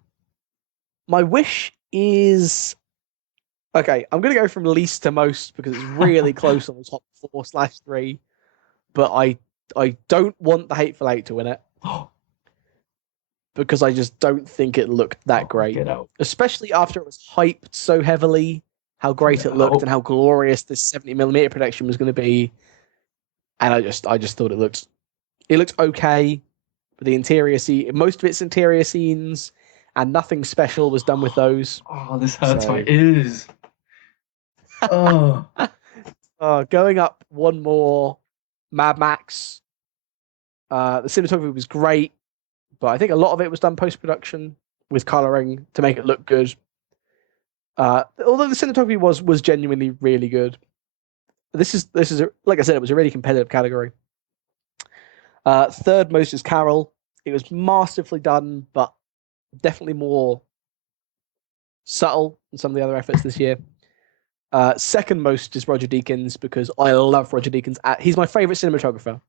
My wish is okay. I'm going to go from least to most because it's really close on the top 4/3. But I don't want The Hateful Eight to win it because I just don't think it looked that great, Get out. especially after it was hyped so heavily. How great it looked and how glorious this 70mm production was going to be, and I just thought it looked okay. But the interior most of its interior scenes, and nothing special was done with those. Oh, this hurts my ears. Oh. Going up one more, Mad Max. The cinematography was great, but I think a lot of it was done post-production with coloring to make it look good. Although the cinematography was genuinely really good. This is like I said, it was a really competitive category. Third most is Carol. It was masterfully done, but definitely more subtle than some of the other efforts this year. Second most is Roger Deakins because I love Roger Deakins. He's my favorite cinematographer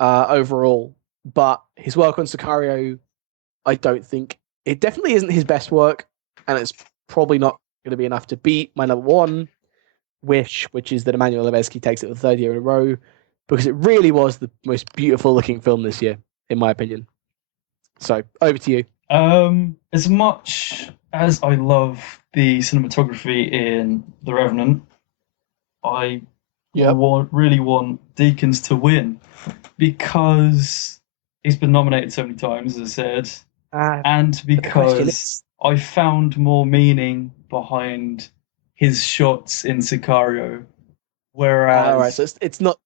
overall, but his work on Sicario, I don't think it definitely isn't his best work, and it's probably not going to be enough to beat my number one wish, which is that Emmanuel Lubezki takes it the third year in a row, because it really was the most beautiful looking film this year, in my opinion. So over to you. As much as I love the cinematography in The Revenant, I really want Deakins to win because he's been nominated so many times, as I said, and because I found more meaning behind his shots in Sicario. Whereas, all right, so it's not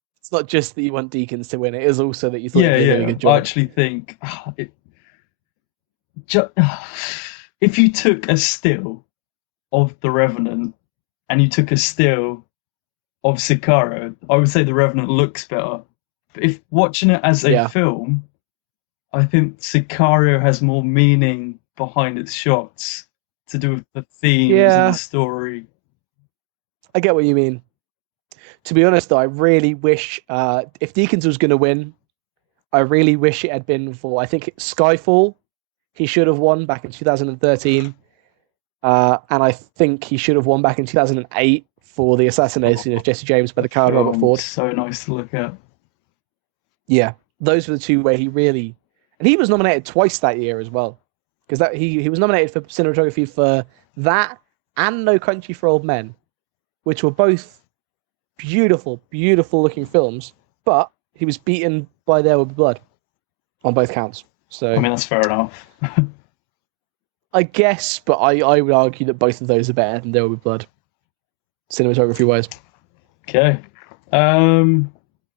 just that you want Deakins to win; it is also that you thought he did a really good job. I actually think if you took a still of The Revenant and you took a still of Sicario, I would say The Revenant looks better. But if watching it as a film, I think Sicario has more meaning behind its shots to do with the themes and the story. I get what you mean. To be honest, though, I really wish if Deakins was going to win, I really wish it had been for, I think, Skyfall. He should have won back in 2013. And I think he should have won back in 2008 for the assassination of Jesse James by the coward Robert Ford. So nice to look at. Yeah, those were the two where he really... And he was nominated twice that year as well. Because he was nominated for cinematography for that and No Country for Old Men, which were both beautiful, beautiful looking films, but he was beaten by There Will Be Blood on both counts. So I mean, that's fair enough. I guess, but I would argue that both of those are better than There Will Be Blood, cinematography wise. Okay.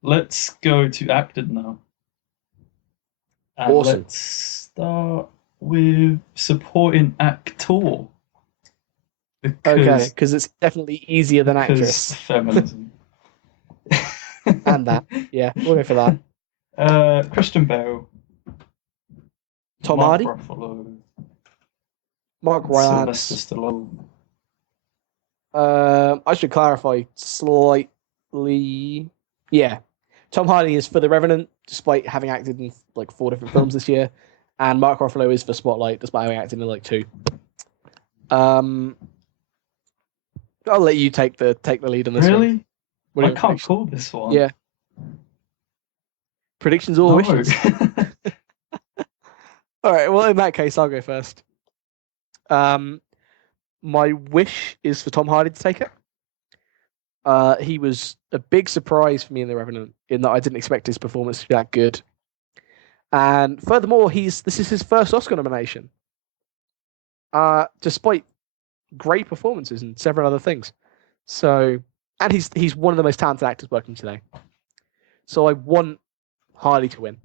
Let's go to acted now. And awesome. Let's start with supporting actor. Because it's definitely easier than actress. Feminism. And that. Yeah, we'll go for that. Christian Bale. Tom Hardy. Ruffalo. Mark Rylance. Sylvester Stallone. I should clarify slightly. Yeah. Tom Hardy is for The Revenant, despite having acted in like 4 different films this year. And Mark Ruffalo is for Spotlight, despite having acted in like 2. I'll let you take the lead on this one. Really? I can't call this one. Yeah. Predictions or wishes? All right. Well, in that case, I'll go first. My wish is for Tom Hardy to take it. He was a big surprise for me in The Revenant, in that I didn't expect his performance to be that good. And furthermore, this is his first Oscar nomination. Despite great performances and several other things. So, and he's one of the most talented actors working today. So I want Hardy to win.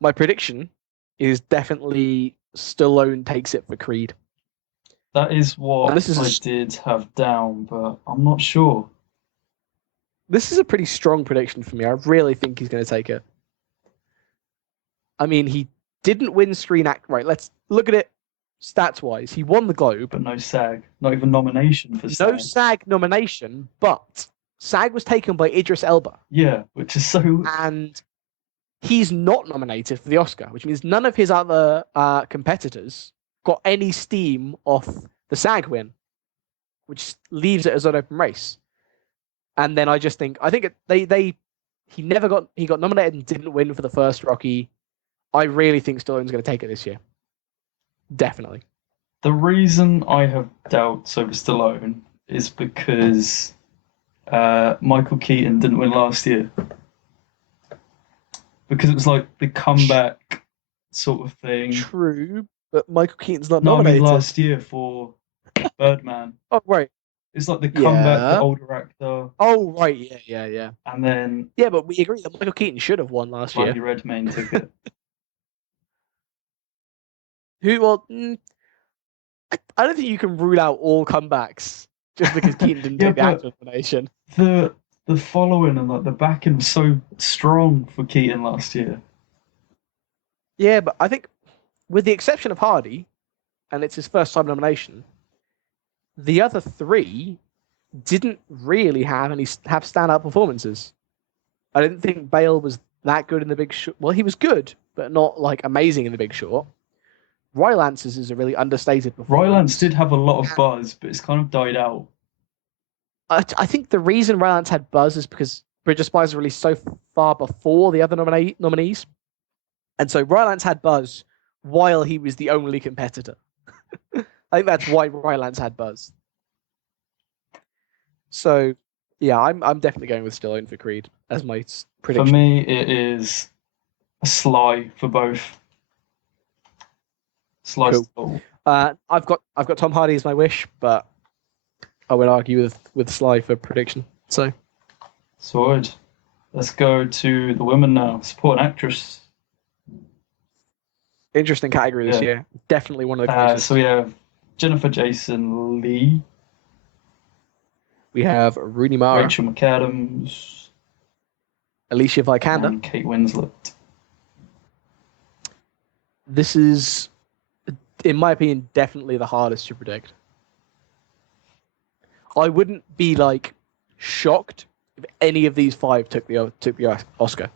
My prediction is definitely Stallone takes it for Creed. That is what this is I did have down, but I'm not sure. This is a pretty strong prediction for me. I really think he's going to take it. I mean, he didn't win Screen Act. Right, let's look at it stats-wise. He won the Globe. But no SAG. Not even nomination for SAG. No SAG nomination, but SAG was taken by Idris Elba. Yeah, which is so... And he's not nominated for the Oscar, which means none of his other competitors got any steam off the SAG win, which leaves it as an open race. And then I think he got nominated and didn't win for the first Rocky. I really think Stallone's going to take it this year. Definitely. The reason I have doubts over Stallone is because Michael Keaton didn't win last year. Because it was like the comeback sort of thing. True, but Michael Keaton's not No, I nominated. mean last year for Birdman. Oh, right. It's like the comeback, the Yeah. older actor. Oh, right. Yeah. And then Yeah, but we agree that Michael Keaton should have won last Eddie year. Redmayne took it. I don't think you can rule out all comebacks just because Keaton didn't Yeah, take the but actor nomination. The following and like the backing was so strong for Keaton last year. Yeah, but I think with the exception of Hardy, and it's his first time nomination, the other three didn't really have standout performances. I didn't think Bale was that good in The Big Short. Well, he was good, but not like amazing in The Big Short. Rylance's is a really understated performance. Rylance did have a lot of buzz, but it's kind of died out. I think the reason Rylance had buzz is because Bridge of Spies was released so far before the other nominees. And so Rylance had buzz while he was the only competitor. I think that's why Rylance had buzz. So, yeah, I'm definitely going with Stallone for Creed as my prediction. For me, it is a Sly for both. Sly Cool. Stallone. I've got Tom Hardy as my wish, but I would argue with Sly for prediction. So Sorted. Let's go to the women now. Supporting actress. interesting category this year. Definitely one of the closest. So we have Jennifer Jason Leigh. We have Rooney Mara, Rachel McAdams, Alicia Vikander, and Kate Winslet. This is, in my opinion, definitely the hardest to predict. I wouldn't be like shocked if any of these five took the Oscar.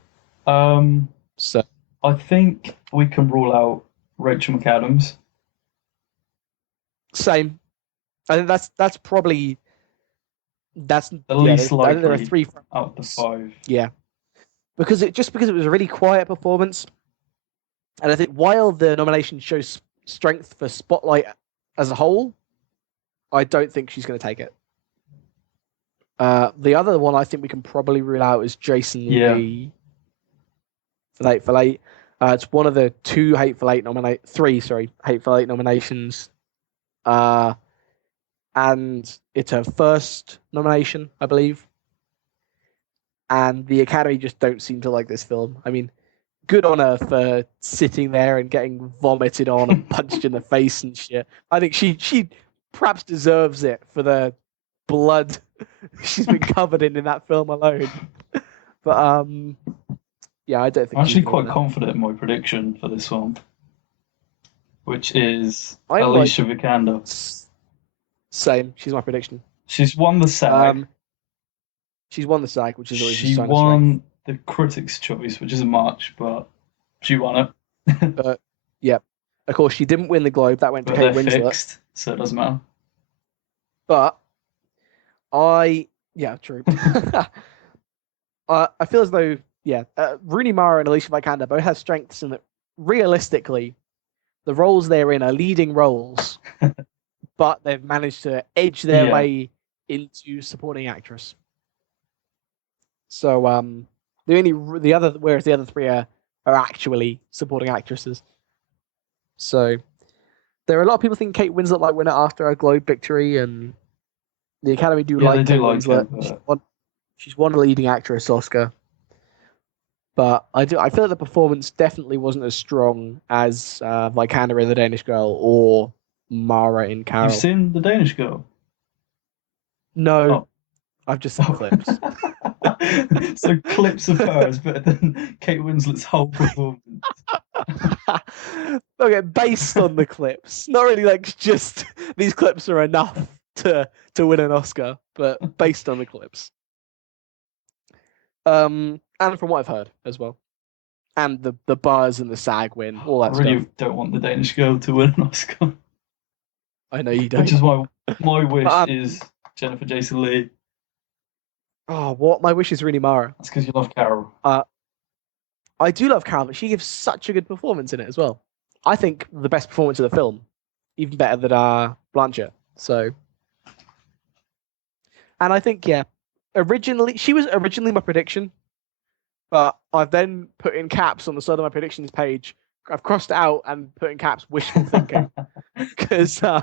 So I think we can rule out Rachel McAdams. Same. I think that's probably the least likely. There are three out of the five. Yeah, because it was a really quiet performance, and I think while the nomination shows strength for Spotlight as a whole, I don't think she's going to take it. The other one I think we can probably rule out is Jason Leigh for Hateful Eight. It's one of the three Hateful Eight nominations. And it's her first nomination, I believe. And the Academy just don't seem to like this film. I mean, good on her for sitting there and getting vomited on and punched in the face and shit. I think she perhaps deserves it for the blood she's been covered in that film alone. But yeah, I don't think. I'm actually quite confident in my prediction for this one, which is I'm Alicia Vikander. Same. She's my prediction. She's won the SAG. She's won the SAG, which is always she won the Critics' Choice, which isn't much, but she won it. Yeah. Of course, she didn't win the Globe. That went to Kate Winslet. Fixed, so it doesn't matter. But true. I feel as though Rooney Mara and Alicia Vikander both have strengths, and that realistically, the roles they're in are leading roles. But they've managed to edge their way into supporting actress. So the other three are actually supporting actresses. So There are a lot of people think Kate Winslet might win it after her Globe victory, and the Academy do Yeah, like they do Kate like her, Winslet. but She's won a leading actress Oscar, but I feel like the performance definitely wasn't as strong as Vikander in The Danish Girl or Mara in you've Carol. seen The Danish Girl? No, Oh. I've just seen clips. So clips of her is better than Kate Winslet's whole performance. Okay, based on the clips, not really like just these clips are enough to win an Oscar, but based on the clips. And from what I've heard as well, and the buzz and the SAG win, all I that really stuff. don't want The Danish Girl to win an Oscar, I know you don't. which is why my wish But, is Jennifer Jason Leigh. oh, what my wish is really Mara. That's because you love Carol. I do love Carol, but she gives such a good performance in it as well. I think the best performance of the film, even better than Blanchett. So, and I think originally she was originally my prediction, but I've then put in caps on the side of my predictions page. I've crossed it out and put in caps wishful thinking because I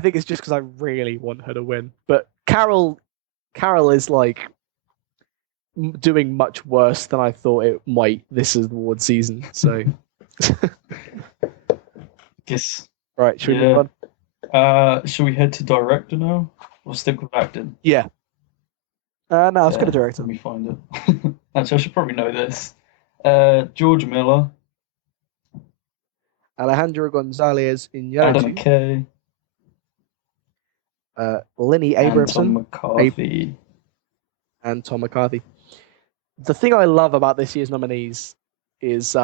think it's just because I really want her to win. But Carol is like doing much worse than I thought it might this award season. So, Guess. right, should we move on? Shall we head to director now? Or stick with acting? Yeah. No, let's go to director. Let me find it. Actually, I should probably know this. George Miller, Alejandro Gonzalez in Adam Iñárritu, McKay, Linny and Tom Abrahamson, McCarthy. and Tom McCarthy. The thing I love about this year's nominees is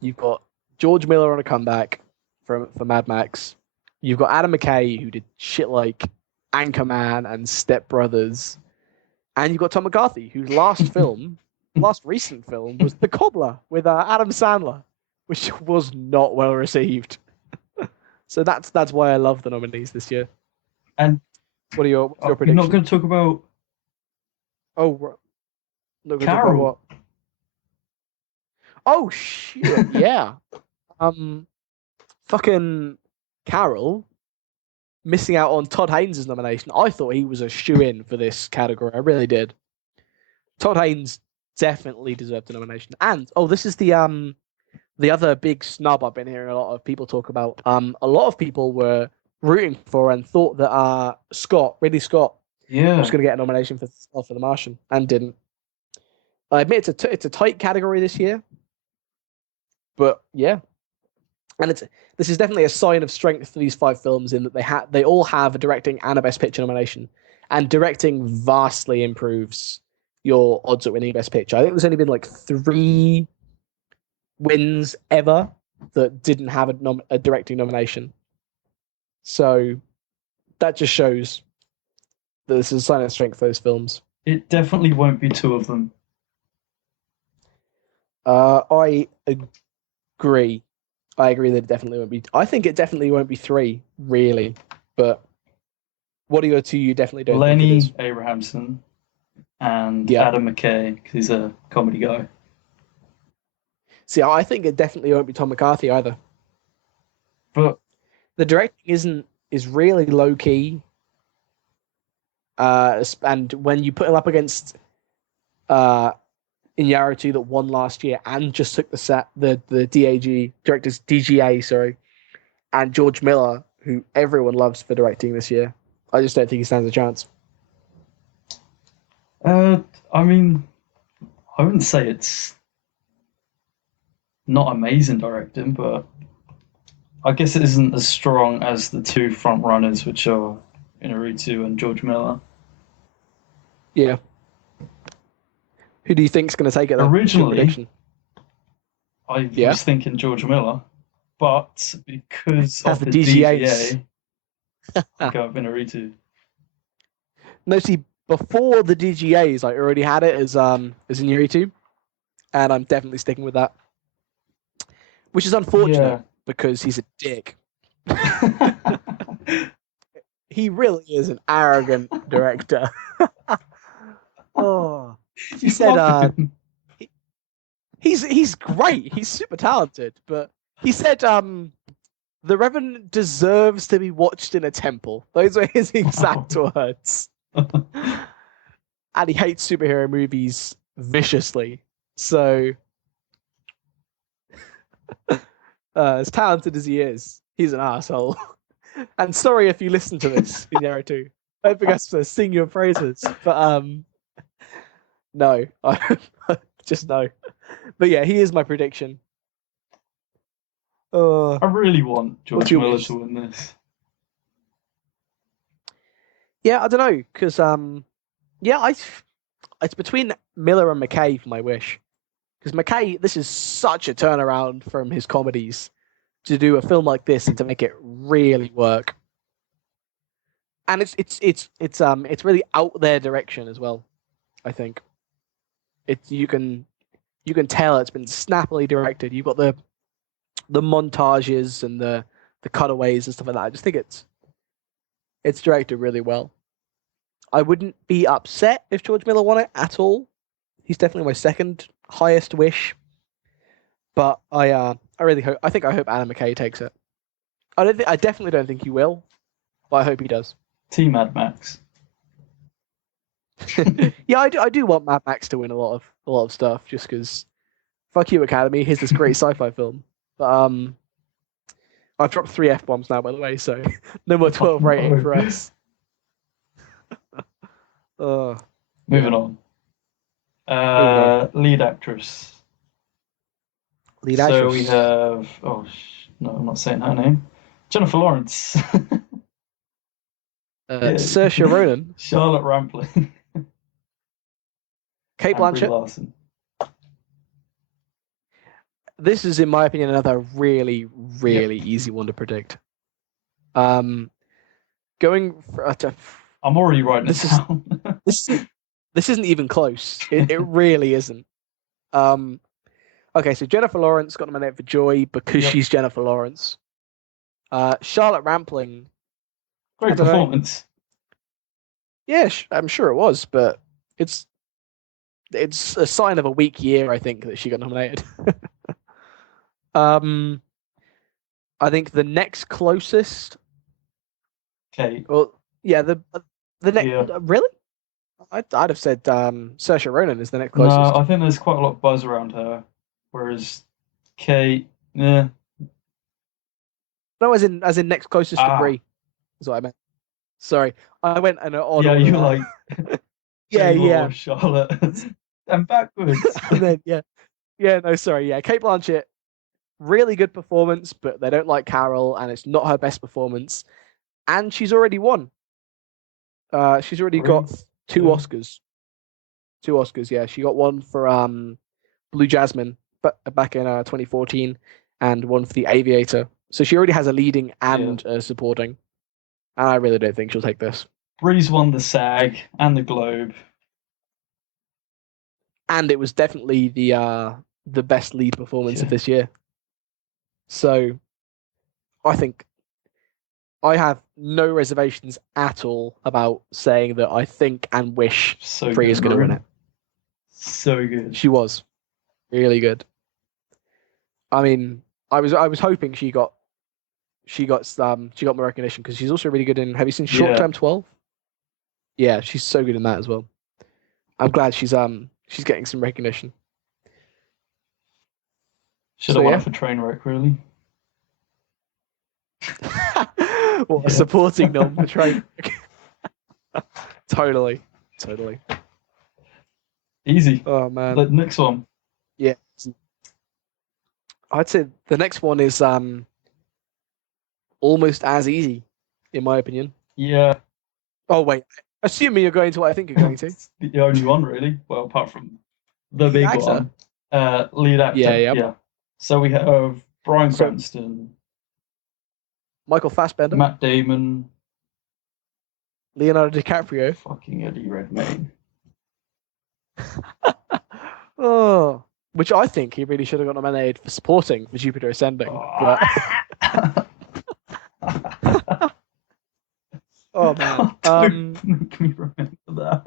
you've got George Miller on a comeback for Mad Max. You've got Adam McKay, who did shit like Anchorman and Step Brothers. And you've got Tom McCarthy, whose last recent film was The Cobbler with Adam Sandler, which was not well received. So that's why I love the nominees this year. And what are your predictions? You're not going to talk about not Carol. About what? Oh shit! Yeah. Fucking Carol missing out on Todd Haynes' nomination. I thought he was a shoe-in for this category. I really did. Todd Haynes definitely deserved the nomination. And this is the other big snub I've been hearing a lot of people talk about. A lot of people were rooting for and thought that Ridley Scott, was going to get a nomination for The Martian and didn't. I admit it's a tight category this year, but yeah, and this is definitely a sign of strength for these 5 films in that they all have a directing and a Best Picture nomination, and directing vastly improves your odds at winning Best Picture. I think there's only been like 3 wins ever that didn't have a directing nomination, so that just shows that this is a sign of strength for those films. It definitely won't be 2 of them. I agree. I agree that it definitely won't be. I think it definitely won't be 3, really. But what are your 2 you definitely don't Lenny think it is? Abrahamson and Adam McKay, because he's a comedy guy. See, I think it definitely won't be Tom McCarthy either. But the directing is really low key. And when you put him up against Iñárritu that won last year and just took the director's DGA, sorry, and George Miller, who everyone loves for directing this year, I just don't think he stands a chance. I mean, I wouldn't say it's not amazing directing, but I guess it isn't as strong as the 2 front runners, which are Iñárritu and George Miller. Yeah. Who do you think's going to take it? Originally, I was thinking George Miller, but because of the DGA, I go with Iñárritu. No, see, before the DGAs, I already had it as Iñárritu, and I'm definitely sticking with that. Which is unfortunate because he's a dick. He really is an arrogant director. He said he's great. He's super talented, but he said, "The Revenant deserves to be watched in a temple." Those were his exact words. And he hates superhero movies viciously. So, as talented as he is, he's an asshole. And sorry if you listen to this in Naruto. I don't think I'm supposed to sing your praises, but no, just no. But yeah, he is my prediction. I really want What's George your Miller wish? to win this. Yeah, I don't know, because yeah, it's between Miller and McKay for my wish. Because McKay, this is such a turnaround from his comedies to do a film like this and to make it really work. And it's really out there direction as well. I think you can tell it's been snappily directed. You've got the montages and the cutaways and stuff like that. I just think it's directed really well. I wouldn't be upset if George Miller won it at all. He's definitely my second highest wish. But I really hope. I hope Adam McKay takes it. I definitely don't think he will, but I hope he does. Team Mad Max. Yeah, I do want Mad Max to win a lot of stuff, just because. Fuck you, Academy. Here's this great sci-fi film. But I've dropped 3 F-bombs now, by the way, so no more 12 rating for us. Moving on. Lead actress. Lead So actress. we have. No, I'm not saying her name. Jennifer Lawrence. Yeah. Saoirse Ronan. Charlotte Rampling. Kate and Brie Blanchett. Larson. This is, in my opinion, another really, really easy one to predict. Going for I'm already writing this down. This isn't even close. It really isn't. Okay, so Jennifer Lawrence got nominated for Joy because she's Jennifer Lawrence. Charlotte Rampling. Great performance. Yeah, I'm sure it was, but it's a sign of a weak year, I think, that she got nominated. I think the next closest. Kate. Well, yeah, the next. Really? I'd have said Saoirse Ronan is the next closest. No, I think there's quite a lot of buzz around her, whereas Kate, yeah. No, as in next closest to Brie, is what I meant. Sorry, I went an odd order. You're like, yeah, Charlotte, and backwards. And then no, sorry, Kate Blanchett, really good performance, but they don't like Carol, and it's not her best performance, and she's already won. She's already got 2 Oscars. 2 Oscars, yeah. She got one for Blue Jasmine, but back in 2014, and one for The Aviator. So she already has a leading and a supporting. And I really don't think she'll take this. Brie's won the SAG and the Globe. And it was definitely the best lead performance of this year. So I think I have no reservations at all about saying that I think and wish Brie is going to win it. So good. She was really good. I mean, I was hoping she got more recognition because she's also really good in. Have you seen Short Term 12? Yeah, she's so good in that as well. I'm glad she's getting some recognition. Should have won it for Trainwreck, really. What a supporting nom for Trainwreck. Totally. Easy. Oh man. The next one. Yeah. I'd say the next one is almost as easy, in my opinion. Yeah. Oh wait. Assuming you're going to what I think you're going to. The only one, really. Well, apart from the big one. Lead actor. Yeah. So we have Bryan Cranston. Michael Fassbender. Matt Damon. Leonardo DiCaprio. Fucking Eddie Redmayne. Oh, which I think he really should have got nominated for supporting for Jupiter Ascending. But... oh man, don't make me remember that.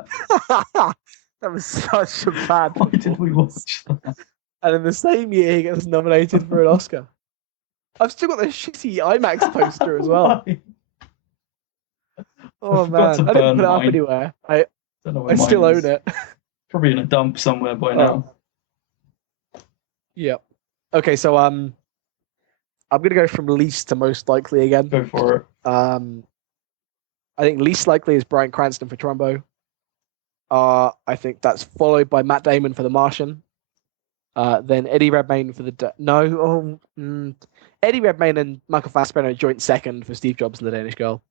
That was such a bad. Why did we watch that? And in the same year, he gets nominated for an Oscar. I've still got the shitty IMAX poster as well. Why? Oh forgot man, to I didn't burn put it up mine. anywhere. Don't know I where still mine own is. it. Probably in a dump somewhere by Oh. now. Yep. Okay, so I'm gonna go from least to most likely again. Go for it. I think least likely is Bryan Cranston for Trumbo. I think that's followed by Matt Damon for The Martian. Then Eddie Redmayne for Eddie Redmayne and Michael Fassbender are joint second for Steve Jobs and The Danish Girl.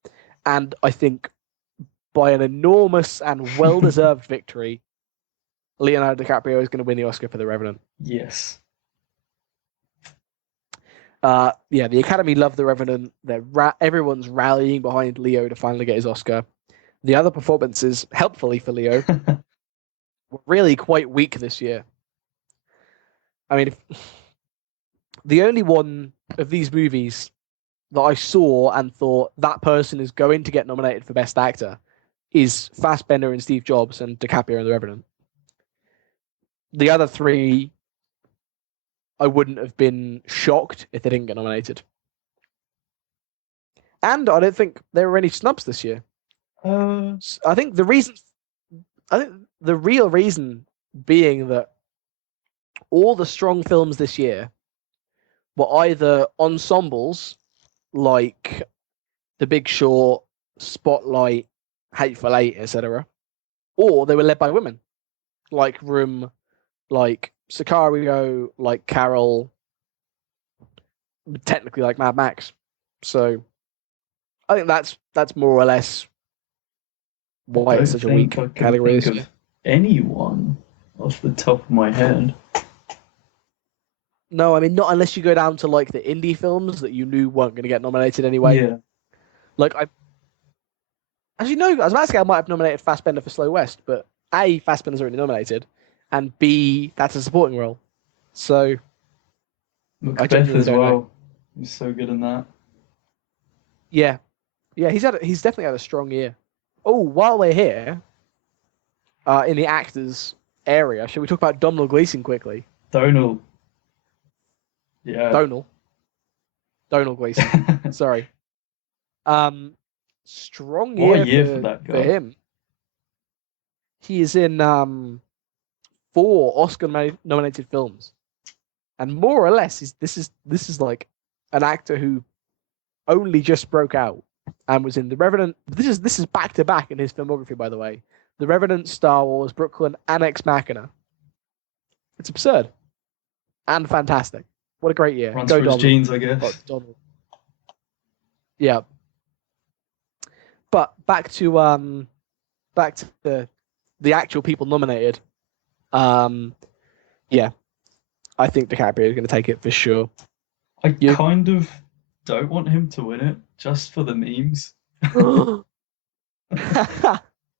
And I think by an enormous and well-deserved victory, Leonardo DiCaprio is going to win the Oscar for The Revenant. Yes. The Academy love The Revenant. Everyone's rallying behind Leo to finally get his Oscar. The other performances, helpfully for Leo, were really quite weak this year. I mean, the only one of these movies that I saw and thought that person is going to get nominated for Best Actor is Fassbender and Steve Jobs and DiCaprio and The Revenant. The other three, I wouldn't have been shocked if they didn't get nominated. And I don't think there were any snubs this year. I think the real reason being that all the strong films this year were either ensembles like The Big Short, Spotlight, Hateful Eight, etc., or they were led by women, like Room, like Sicario, like Carol, technically like Mad Max. So I think that's more or less why it's such a weak category this year. Anyone off the top of my head. No, I mean not unless you go down to like the indie films that you knew weren't going to get nominated anyway. Yeah. Like as you know, I was about to say I might have nominated Fassbender for Slow West, but A, Fassbender's already nominated, and B, that's a supporting role. So Macbeth as well. He's so good in that. Yeah, he's definitely had a strong year. Oh, while we're here, in the actors area, should we talk about Domhnall Gleeson quickly? Donal. Yeah. Donal Gleeson. Sorry. Strong year. What a year for that guy. For him. He is in 4 Oscar-nominated films, and more or less, this is like an actor who only just broke out and was in The Revenant. This is back to back in his filmography, by the way. The Revenant, Star Wars, Brooklyn, and Ex Machina. It's absurd and fantastic. What a great year. Runs for his genes, I guess. Yeah. But back to the actual people nominated. Yeah, I think DiCaprio is going to take it for sure. I kind of don't want him to win it just for the memes.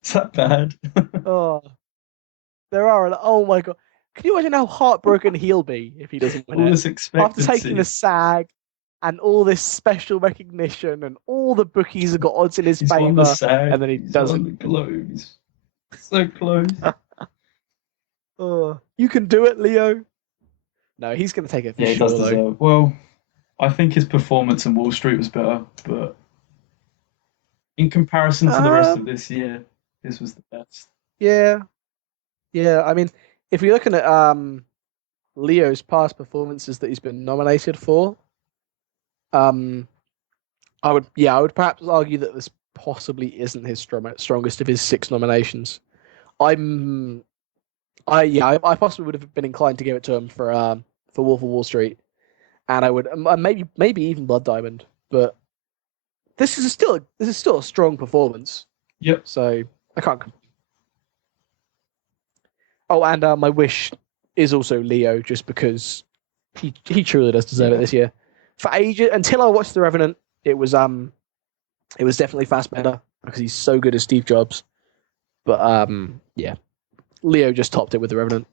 Is that bad? Oh, there are. Oh my god! Can you imagine how heartbroken he'll be if he doesn't win all it? this expectancy. After taking the SAG and all this special recognition and all the bookies have got odds in his favor, won the SAG, and then he doesn't. Won the Globe. He's so close. Oh, you can do it, Leo. No, he's going to take it for sure. He does deserve. Well, I think his performance in Wall Street was better, but in comparison to the rest of this year, this was the best. Yeah. I mean, if you're looking at Leo's past performances that he's been nominated for, I would perhaps argue that this possibly isn't his strongest of his 6 nominations. I possibly would have been inclined to give it to him for Wolf of Wall Street, and I would maybe even Blood Diamond, but this is still a strong performance. Yep. So I can't. Oh, and my wish is also Leo, just because he truly does deserve it this year. For ages, until I watched The Revenant, it was definitely Fassbender because he's so good as Steve Jobs. But yeah, Leo just topped it with The Revenant.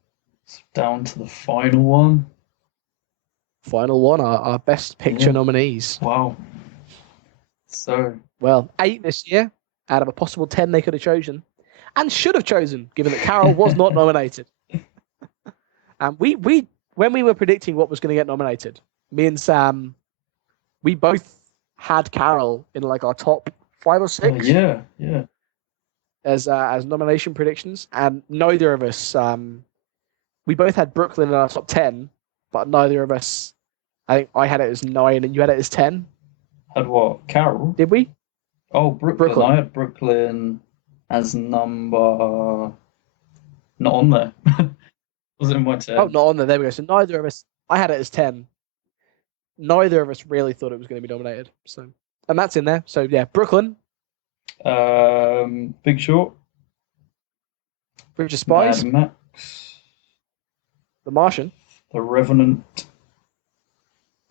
Down to the final one. Final one, our Best Picture nominees. Wow. So 8 this year out of a possible 10 they could have chosen, and should have chosen, given that Carol was not nominated. And we when we were predicting what was going to get nominated, me and Sam we both had Carol in like our top 5 or Oh, 6 yeah. as nomination predictions, and neither of us. We both had Brooklyn in our top 10, but neither of us. I think I had it as 9, and you had it as 10. Had what? Carol? Did we? Oh, Brooklyn. Brooklyn. I had Brooklyn as number not on there. Was it in my 10? Oh, not on there. There we go. So neither of us. I had it as 10. Neither of us really thought it was going to be nominated. So, and that's in there. So yeah, Brooklyn, Big Short, Bridge of Spies, Mad Max, The Martian, The Revenant,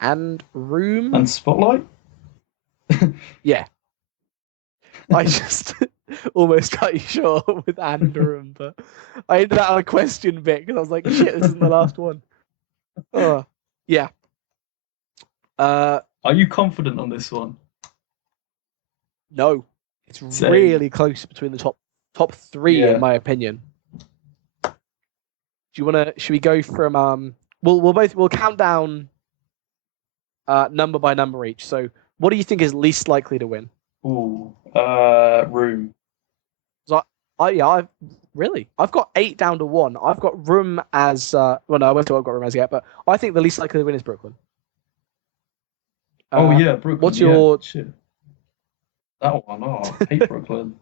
and Room. and Spotlight. Yeah. I just almost cut you short with and Room, but I ended that on a question bit because I was like, shit, this isn't the last one. Oh, yeah. Are you confident on this one? No, it's Same. really close between the top 3 Yeah. in my opinion. Do you want to? Should we go from we'll count down number by number each. So, what do you think is least likely to win? Ooh, Room. I've got 8 down to 1. I've got Room as well. No, I won't talk about Room as yet, but I think the least likely to win is Brooklyn. Oh yeah, Brooklyn. What's your shit? That one. Oh, I hate Brooklyn.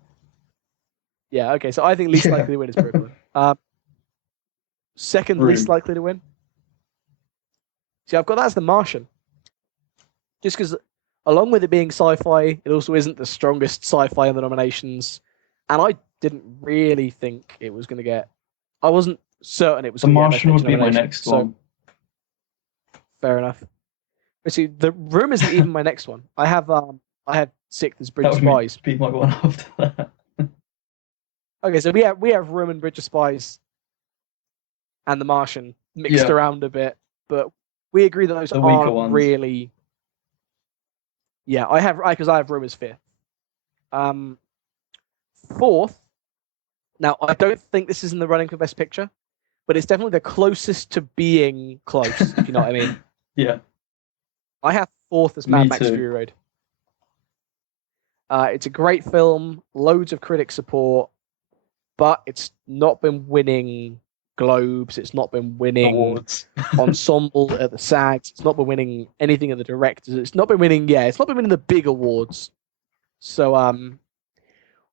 Yeah, okay. So I think least likely to win is Brooklyn. Second Room. least likely to win. See, I've got that as The Martian. Just because, along with it being sci-fi, it also isn't the strongest sci-fi in the nominations, and I didn't really think it was going to get. I wasn't certain it was. The going Martian to would get be my nomination, next so, one. Fair enough. But see, The Room isn't even my next one. I have 6th as Bridge That of would Spies. be my one after that. Okay, so we have Room and Bridge of Spies, and The Martian mixed around a bit, but we agree that those The weaker aren't ones. really. Yeah, I have Room as 5th. 4th. Now I don't think this is in the running for Best Picture, but it's definitely the closest to being close. If you know what I mean. Yeah. I have 4th as Me Mad Max too. Fury Road. It's a great film, loads of critic support, but it's not been winning Globes. It's not been winning Awards. ensemble at the SAGs. It's not been winning anything at the directors. It's not been winning. Yeah, it's not been winning the big awards. So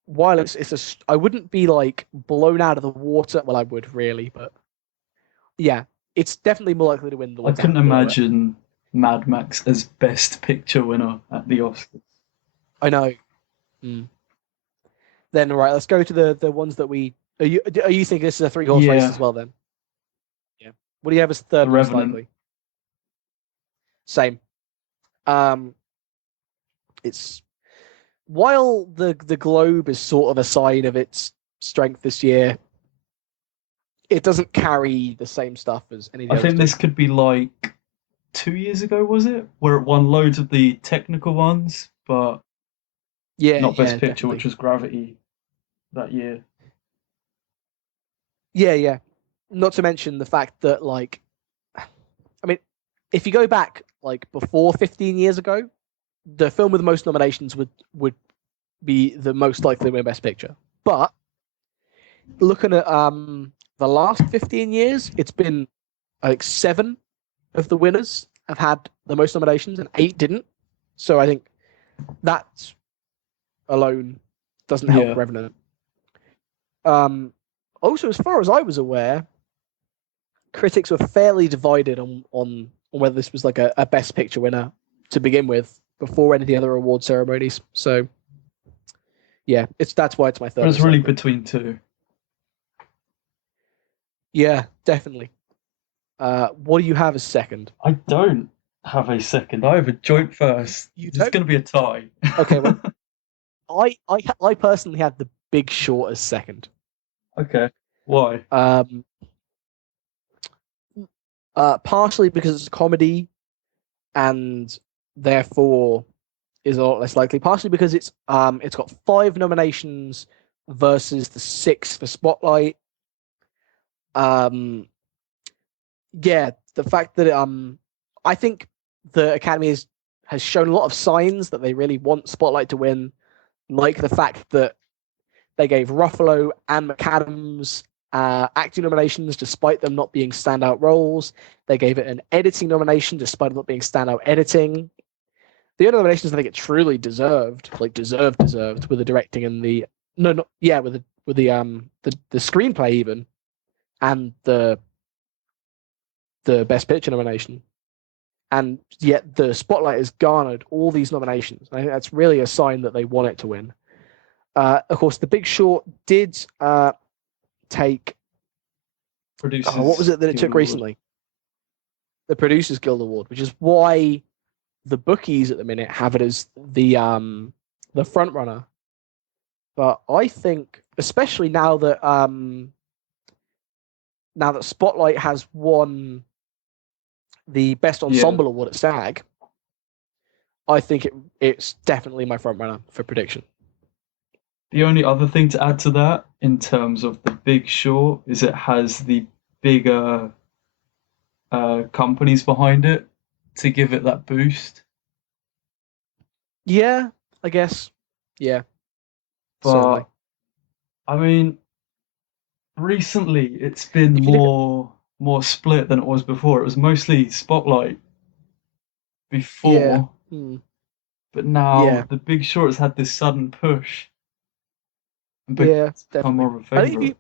while I wouldn't be like blown out of the water. Well, I would really, but yeah, it's definitely more likely to win the. I couldn't imagine Mad Max as Best Picture winner at the Oscars. I know. Then right, let's go to the ones that we. Are you thinking this is a 3-horse race as well? Then. Yeah. What do you have as third The most Revenant. likely? Same. It's while the Globe is sort of a sign of its strength this year, it doesn't carry the same stuff as any of the I others think do. this could be like 2 years ago, was it? Where it won loads of the technical ones, but not Best Picture, definitely. which was Gravity that year. Yeah. Not to mention the fact that, like, I mean, if you go back like before 15 years ago, the film with the most nominations would be the most likely to win Best Picture. But looking at the last 15 years, it's been like 7 of the winners have had the most nominations and 8 didn't. So I think that alone doesn't help Revenant. Also, as far as I was aware, critics were fairly divided on whether this was like a Best Picture winner to begin with before any of the other award ceremonies. So yeah, that's why it's my third. But it's really between 2. Yeah, definitely. What do you have as second? I don't have a second. I have a joint first. It's going to be a tie. Okay, well, I personally had The Big Short as second. Okay, why? Partially because it's a comedy, and therefore is a lot less likely. Partially because it's got 5 nominations versus the 6 for Spotlight. Yeah, the fact that I think the Academy has shown a lot of signs that they really want Spotlight to win, like the fact that they gave Ruffalo and McAdams acting nominations despite them not being standout roles. They gave it an editing nomination despite it not being standout editing. The only nominations I think it truly deserved, like deserved, were the directing and the with the screenplay even, and the Best Picture nomination. And yet the Spotlight has garnered all these nominations. I think that's really a sign that they want it to win. Of course, The Big Short did take... what was it that it took recently? The Producers Guild Award, which is why the bookies at the minute have it as the front runner. But I think, especially now that Spotlight has won the Best Ensemble Award at SAG, I think it's definitely my front runner for prediction. The only other thing to add to that in terms of The Big Short is it has the bigger companies behind it to give it that boost. Yeah, I guess. Yeah. But certainly. I mean, recently it's been more split than it was before. It was mostly Spotlight before, but now The Big Short has had this sudden push. It's become more of a favorite. I think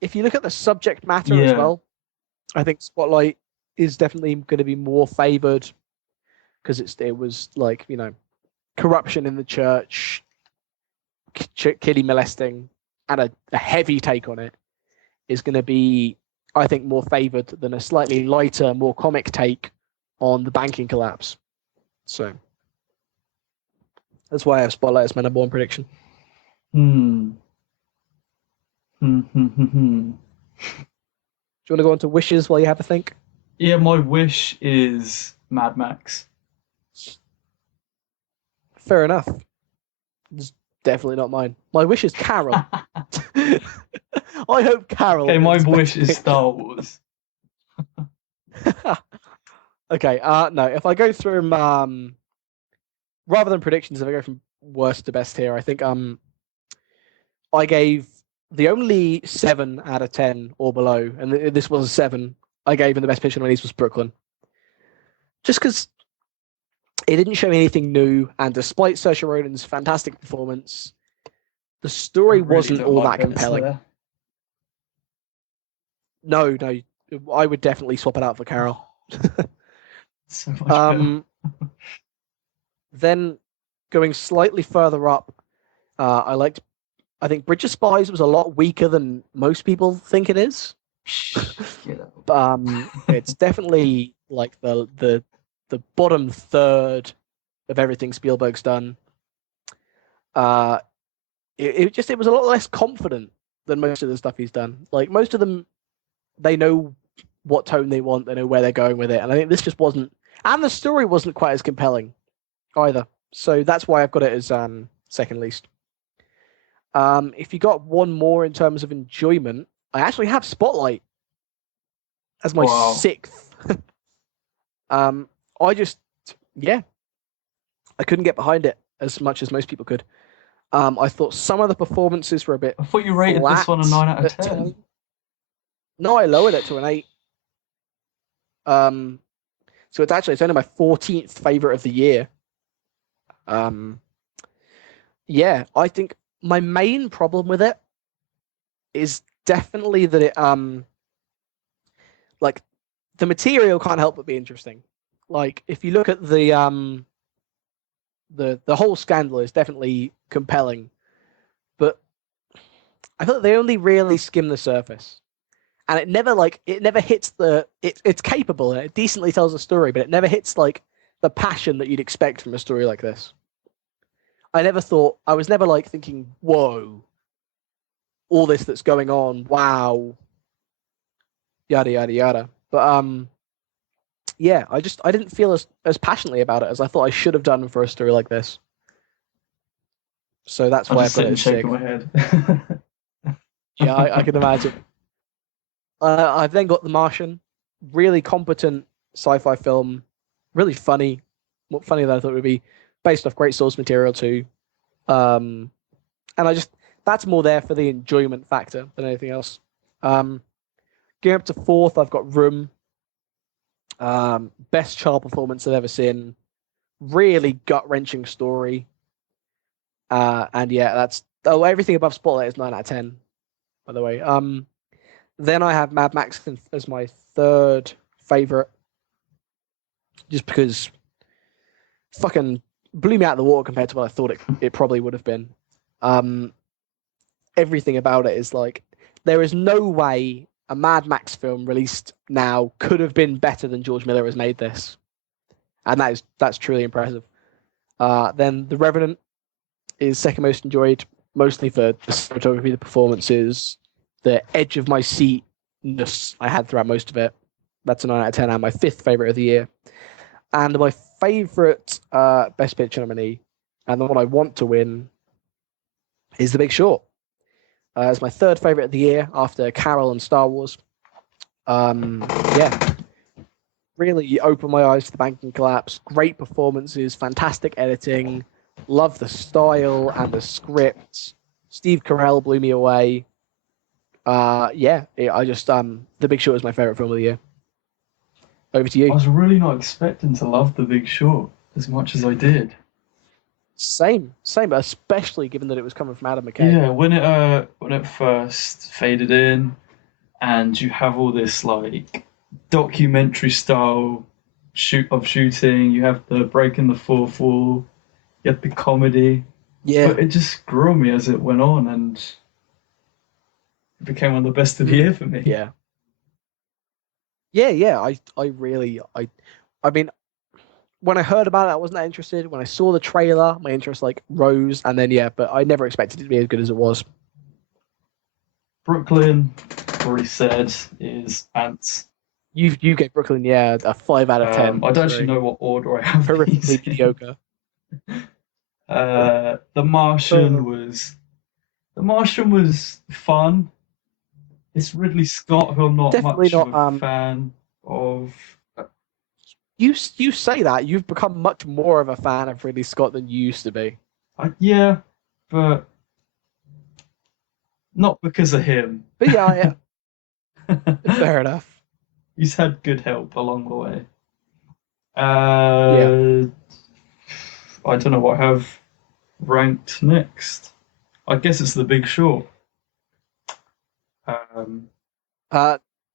if you look at the subject matter as well, I think Spotlight is definitely going to be more favored because it was like, you know, corruption in the church, kiddie molesting, and a heavy take on it is going to be, I think, more favored than a slightly lighter, more comic take on the banking collapse. So that's why I have Spotlight as my number one prediction. Do you want to go on to wishes while you have a think? Yeah, my wish is Mad Max. Fair enough. It's definitely not mine. My wish is Carol. I hope Carol. Okay, my wish is Star Wars. Okay, no, if I go through them, rather than predictions, if I go from worst to best here, I think I gave the only 7 out of 10 or below, and this was a 7, I gave in the Best Picture nominees was Brooklyn. Just because it didn't show me anything new, and despite Saoirse Ronan's fantastic performance, the story wasn't all that compelling. No, I would definitely swap it out for Carol. So much better. Then going slightly further up, I think Bridge of Spies was a lot weaker than most people think it is. It's definitely like the bottom third of everything Spielberg's done. It was a lot less confident than most of the stuff he's done. Like most of them, they know what tone they want, they know where they're going with it, and I think this just wasn't. And the story wasn't quite as compelling either. So that's why I've got it as second least. If you got one more in terms of enjoyment, I actually have Spotlight as my 6th. I couldn't get behind it as much as most people could. I thought some of the performances were a bit. I thought you rated this one a 9 out of 10. No, I lowered it to an 8. So it's only my 14th favorite of the year. I think my main problem with it is definitely that it like the material can't help but be interesting. Like if you look at the whole scandal is definitely compelling, but I feel like they only really skim the surface. And it never hits it's capable and it decently tells a story, but it never hits like the passion that you'd expect from a story like this. I was never like thinking, whoa, all this that's going on, wow, yada yada yada. But I didn't feel as passionately about it as I thought I should have done for a story like this. So that's why I've got it as shaking my head. Yeah, I can imagine. I've then got The Martian, really competent sci-fi film, really funny, What funny that I thought it would be based off great source material too. And I just that's more there for the enjoyment factor than anything else. Going up to fourth, I've got Room. Best child performance I've ever seen. Really gut wrenching story. And yeah, that's everything above Spotlight is 9 out of 10. By the way, then I have Mad Max as my third favorite, just because fucking blew me out of the water compared to what I thought it probably would have been. Everything about it is like there is no way a Mad Max film released now could have been better than George Miller has made this, and that's truly impressive. Then The Revenant is second most enjoyed, mostly for the cinematography, the performances, the edge of my seatness I had throughout most of it. That's a 9 out of 10, and my fifth favorite of the year. And my favorite Best Picture nominee, and the one I want to win, is The Big Short. It's my third favorite of the year after Carol and Star Wars. Yeah, really opened my eyes to the banking collapse. Great performances, fantastic editing. Love the style and the script. Steve Carell blew me away. The Big Short is my favorite film of the year. Over to I you. was really not expecting to love The Big Short as much as I did. Same, especially given that it was coming from Adam McKay. Yeah, when it first faded in, and you have all this like documentary style shooting, you have the breaking the fourth wall, you have the comedy, Yeah, but it just grew on me as it went on, and it became one of the best of the year for me. yeah. I mean, when I heard about it, I wasn't that interested. When I saw the trailer, my interest like rose, and then but I never expected it to be as good as it was. Brooklyn, already said, is Ants. You gave Brooklyn, a 5 out of 10. I don't actually know what order I have these Horrifically in. mediocre. The Martian was fun. It's Ridley Scott, who I'm not Definitely much of not. a fan of. You say that you've become much more of a fan of Ridley Scott than you used to be. Yeah, but not because of him. But yeah, fair enough. He's had good help along the way. Yeah. I don't know what I have ranked next. I guess it's The Big Short.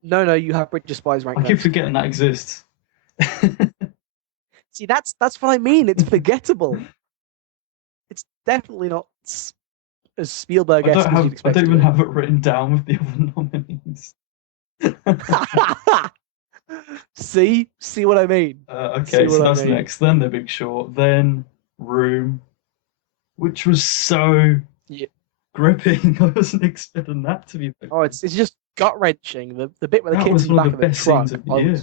No, you have Bridge of Spies ranked I keep next. forgetting that exists. See, that's what I mean. It's forgettable. It's definitely not as Spielberg-esque as you'd I expect don't it to even be. have it written down with the other nominees. See what I mean? Okay, so that's next. Then The Big Short. Then Room, which was so gripping. I wasn't expecting that to be. Oh, it's just gut wrenching. The bit where the That kid's was in the one back of the of the best truck. scenes of the year.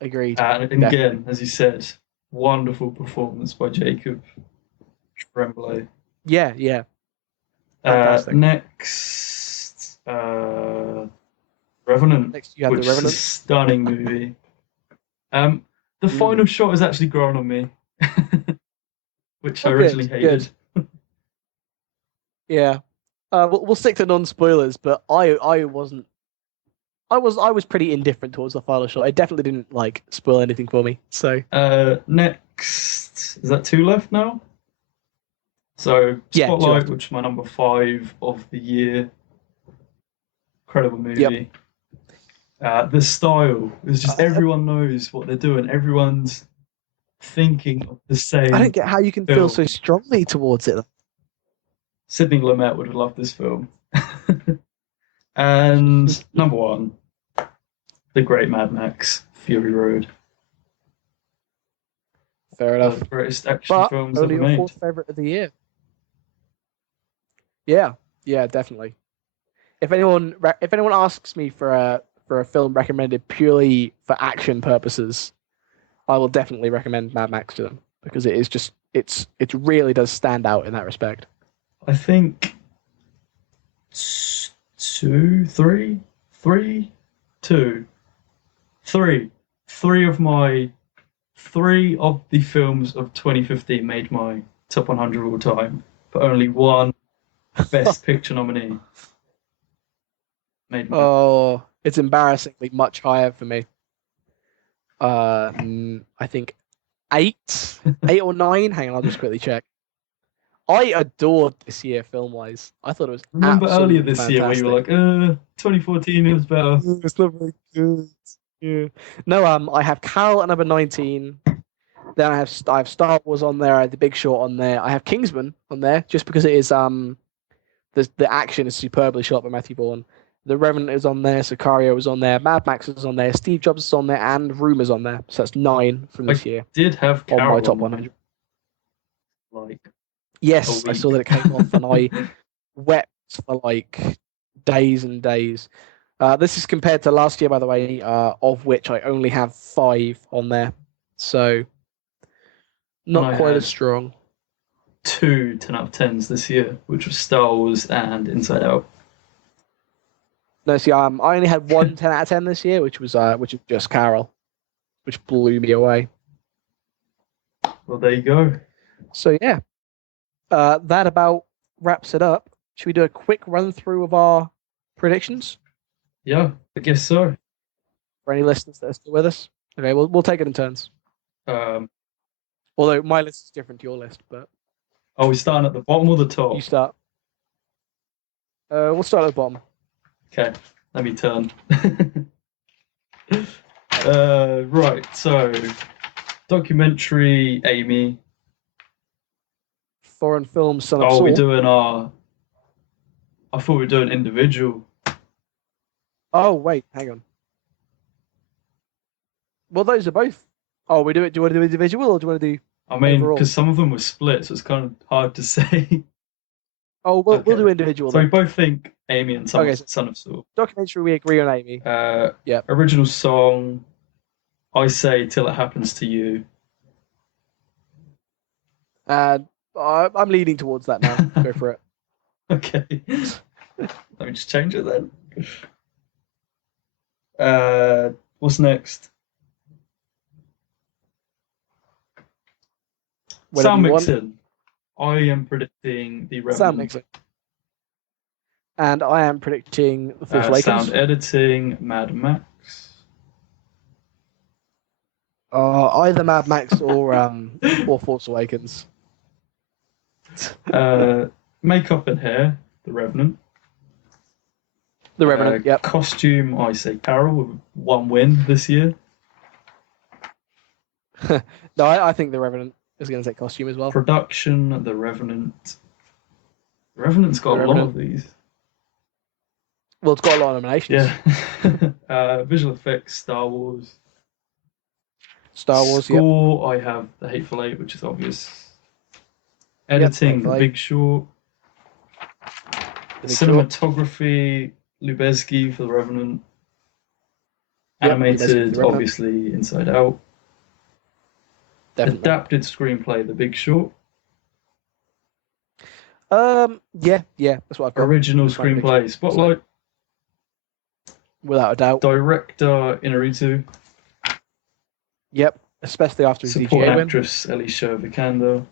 Agreed. And again, as you said, wonderful performance by Jacob Tremblay. Yeah. Fantastic. Next, Revenant, Next, you have which The Revenant. is a stunning movie. The final shot has actually grown on me, which I originally hated. Yeah. We'll stick to non-spoilers, but I wasn't. I was pretty indifferent towards the final shot. It definitely didn't like spoil anything for me. So next, is that two left now? So Spotlight, which is my number 5 of the year. Incredible movie. The style is just everyone knows what they're doing. Everyone's thinking of the same. I don't get how you can feel so strongly towards it. Sidney Lumet would have loved this film. And number 1, the great Mad Max, Fury Road. Fair enough. The greatest action films ever made. Only your fourth favorite of the year. Yeah, definitely. If anyone asks me for a film recommended purely for action purposes, I will definitely recommend Mad Max to them because it is just it really does stand out in that respect. I think 3 of my 3 of the films of 2015 made my top 100 of all time, but only one Best Picture nominee made my. Oh, it's embarrassingly much higher for me. I think 8, 8 or 9. Hang on, I'll just quickly check. I adored this year film-wise. I thought it was Remember earlier absolutely this year where you were fantastic. like, 2014 it was better. It's not very good. Yeah. No, I have Carol at number 19. Then I have Star Wars on there. I have The Big Short on there. I have Kingsman on there just because it is the action is superbly shot by Matthew Vaughn. The Revenant is on there. Sicario is on there. Mad Max is on there. Steve Jobs is on there, and Room is on there. So that's 9 from this I year did have on my Carol top on 100. like a Yes, I week. saw that it came off, and I wept for like days and days. This is compared to last year, by the way, of which I only have 5 on there. So And not I quite had as strong. 2 10 out of 10s this year, which was Star Wars and Inside Out. No, see, I only had one 10 out of 10 this year, which was just Carol, which blew me away. Well, there you go. So yeah, that about wraps it up. Should we do a quick run through of our predictions Yeah, I guess so. for any listeners that are still with us? Okay, we'll take it in turns. Um, Although my list is different to your list, but are we starting at the bottom or the you top? start. We'll start at the bottom. Okay, let me turn. Right, so documentary Amy. Foreign film Son of Oh, we're Saul. doing our. I thought we were doing individual. Oh wait, hang on. Well, those are both. Oh, we do it. Do you want to do individual or do you want to do I mean, overall? because some of them were split, so it's kind of hard to say. Oh, we'll Okay. do individual So we then. both think Amy and Okay, so Son of Saul. documentary, we agree on Amy. Yep. Original song, I say Till It Happens to You. And I'm leaning towards that now. Go for it. Okay. Let me just change it then. What's next? Whatever Sound you want. mixing. I am predicting The Sound Revenant. mixing. And I am predicting The Force Awakens. Sound editing, Mad Max. Either Mad Max or Force Awakens. Makeup and hair, The Revenant. The Revenant, yep. Costume, I say Carol with 1 win this year. No, I think The Revenant is going to take costume as well. Production, The Revenant. The Revenant's got a lot of these. Well, it's got a lot of nominations. Yeah. Visual effects, Star Wars. Star Wars, Score, I have The Hateful Eight, which is obvious. Editing, The Big Short. Cinematography, Lubezki for The Revenant. Animated, obviously, Inside Out. Definitely. Adapted screenplay, The Big Short. Yeah, that's what I've got. Original screenplay, Spotlight. Without a doubt. Director, Inarritu. Yep, especially after his Supporting DGA actress, Alicia Vikander.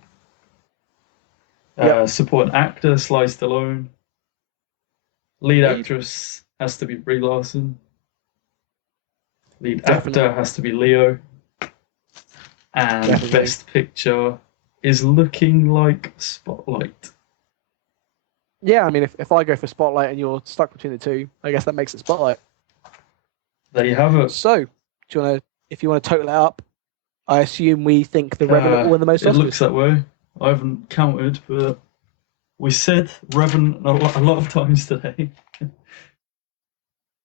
Supporting actor, Sly Stallone. Lead actress has to be Brie Larson. Lead actor has to be Leo. And best picture is looking like Spotlight. Yeah, I mean, if I go for Spotlight and you're stuck between the two, I guess that makes it Spotlight. There you have it. So, if you want to total it up, I assume we think The Revenant will win the most Oscars. It looks that way. I haven't counted, but we said Revenant a lot of times today.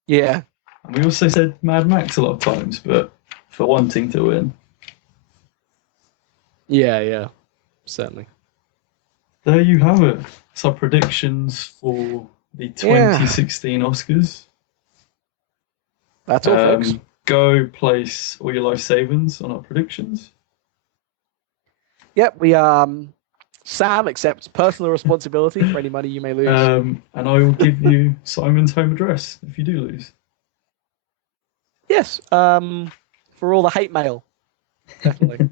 Yeah. And we also said Mad Max a lot of times, but for wanting to win. Yeah, certainly. There you have it. It's our predictions for the 2016 Oscars. That's all, folks. Go place all your life savings on our predictions. Yep, we Sam accepts personal responsibility for any money you may lose. And I will give you Simon's home address if you do lose. Yes, for all the hate mail Definitely.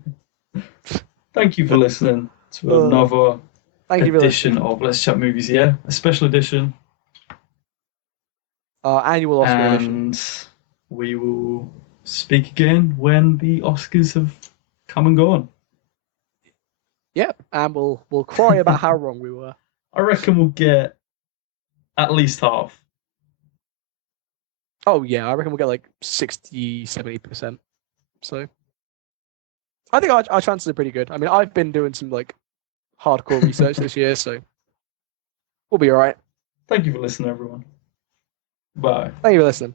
Thank you for listening to Uh, another Thank you for edition listening. of Let's Chat Movies. Yeah, a special edition, Our annual Oscar edition. and we will speak again when the Oscars have come and gone. Yep, and we'll cry about how wrong we were. I reckon we'll get at least half. Oh yeah, I reckon we'll get like 60, 70%. So I think our chances are pretty good. I mean, I've been doing some like hardcore research this year, so we'll be all right. Thank you for listening, everyone. Bye. Thank you for listening.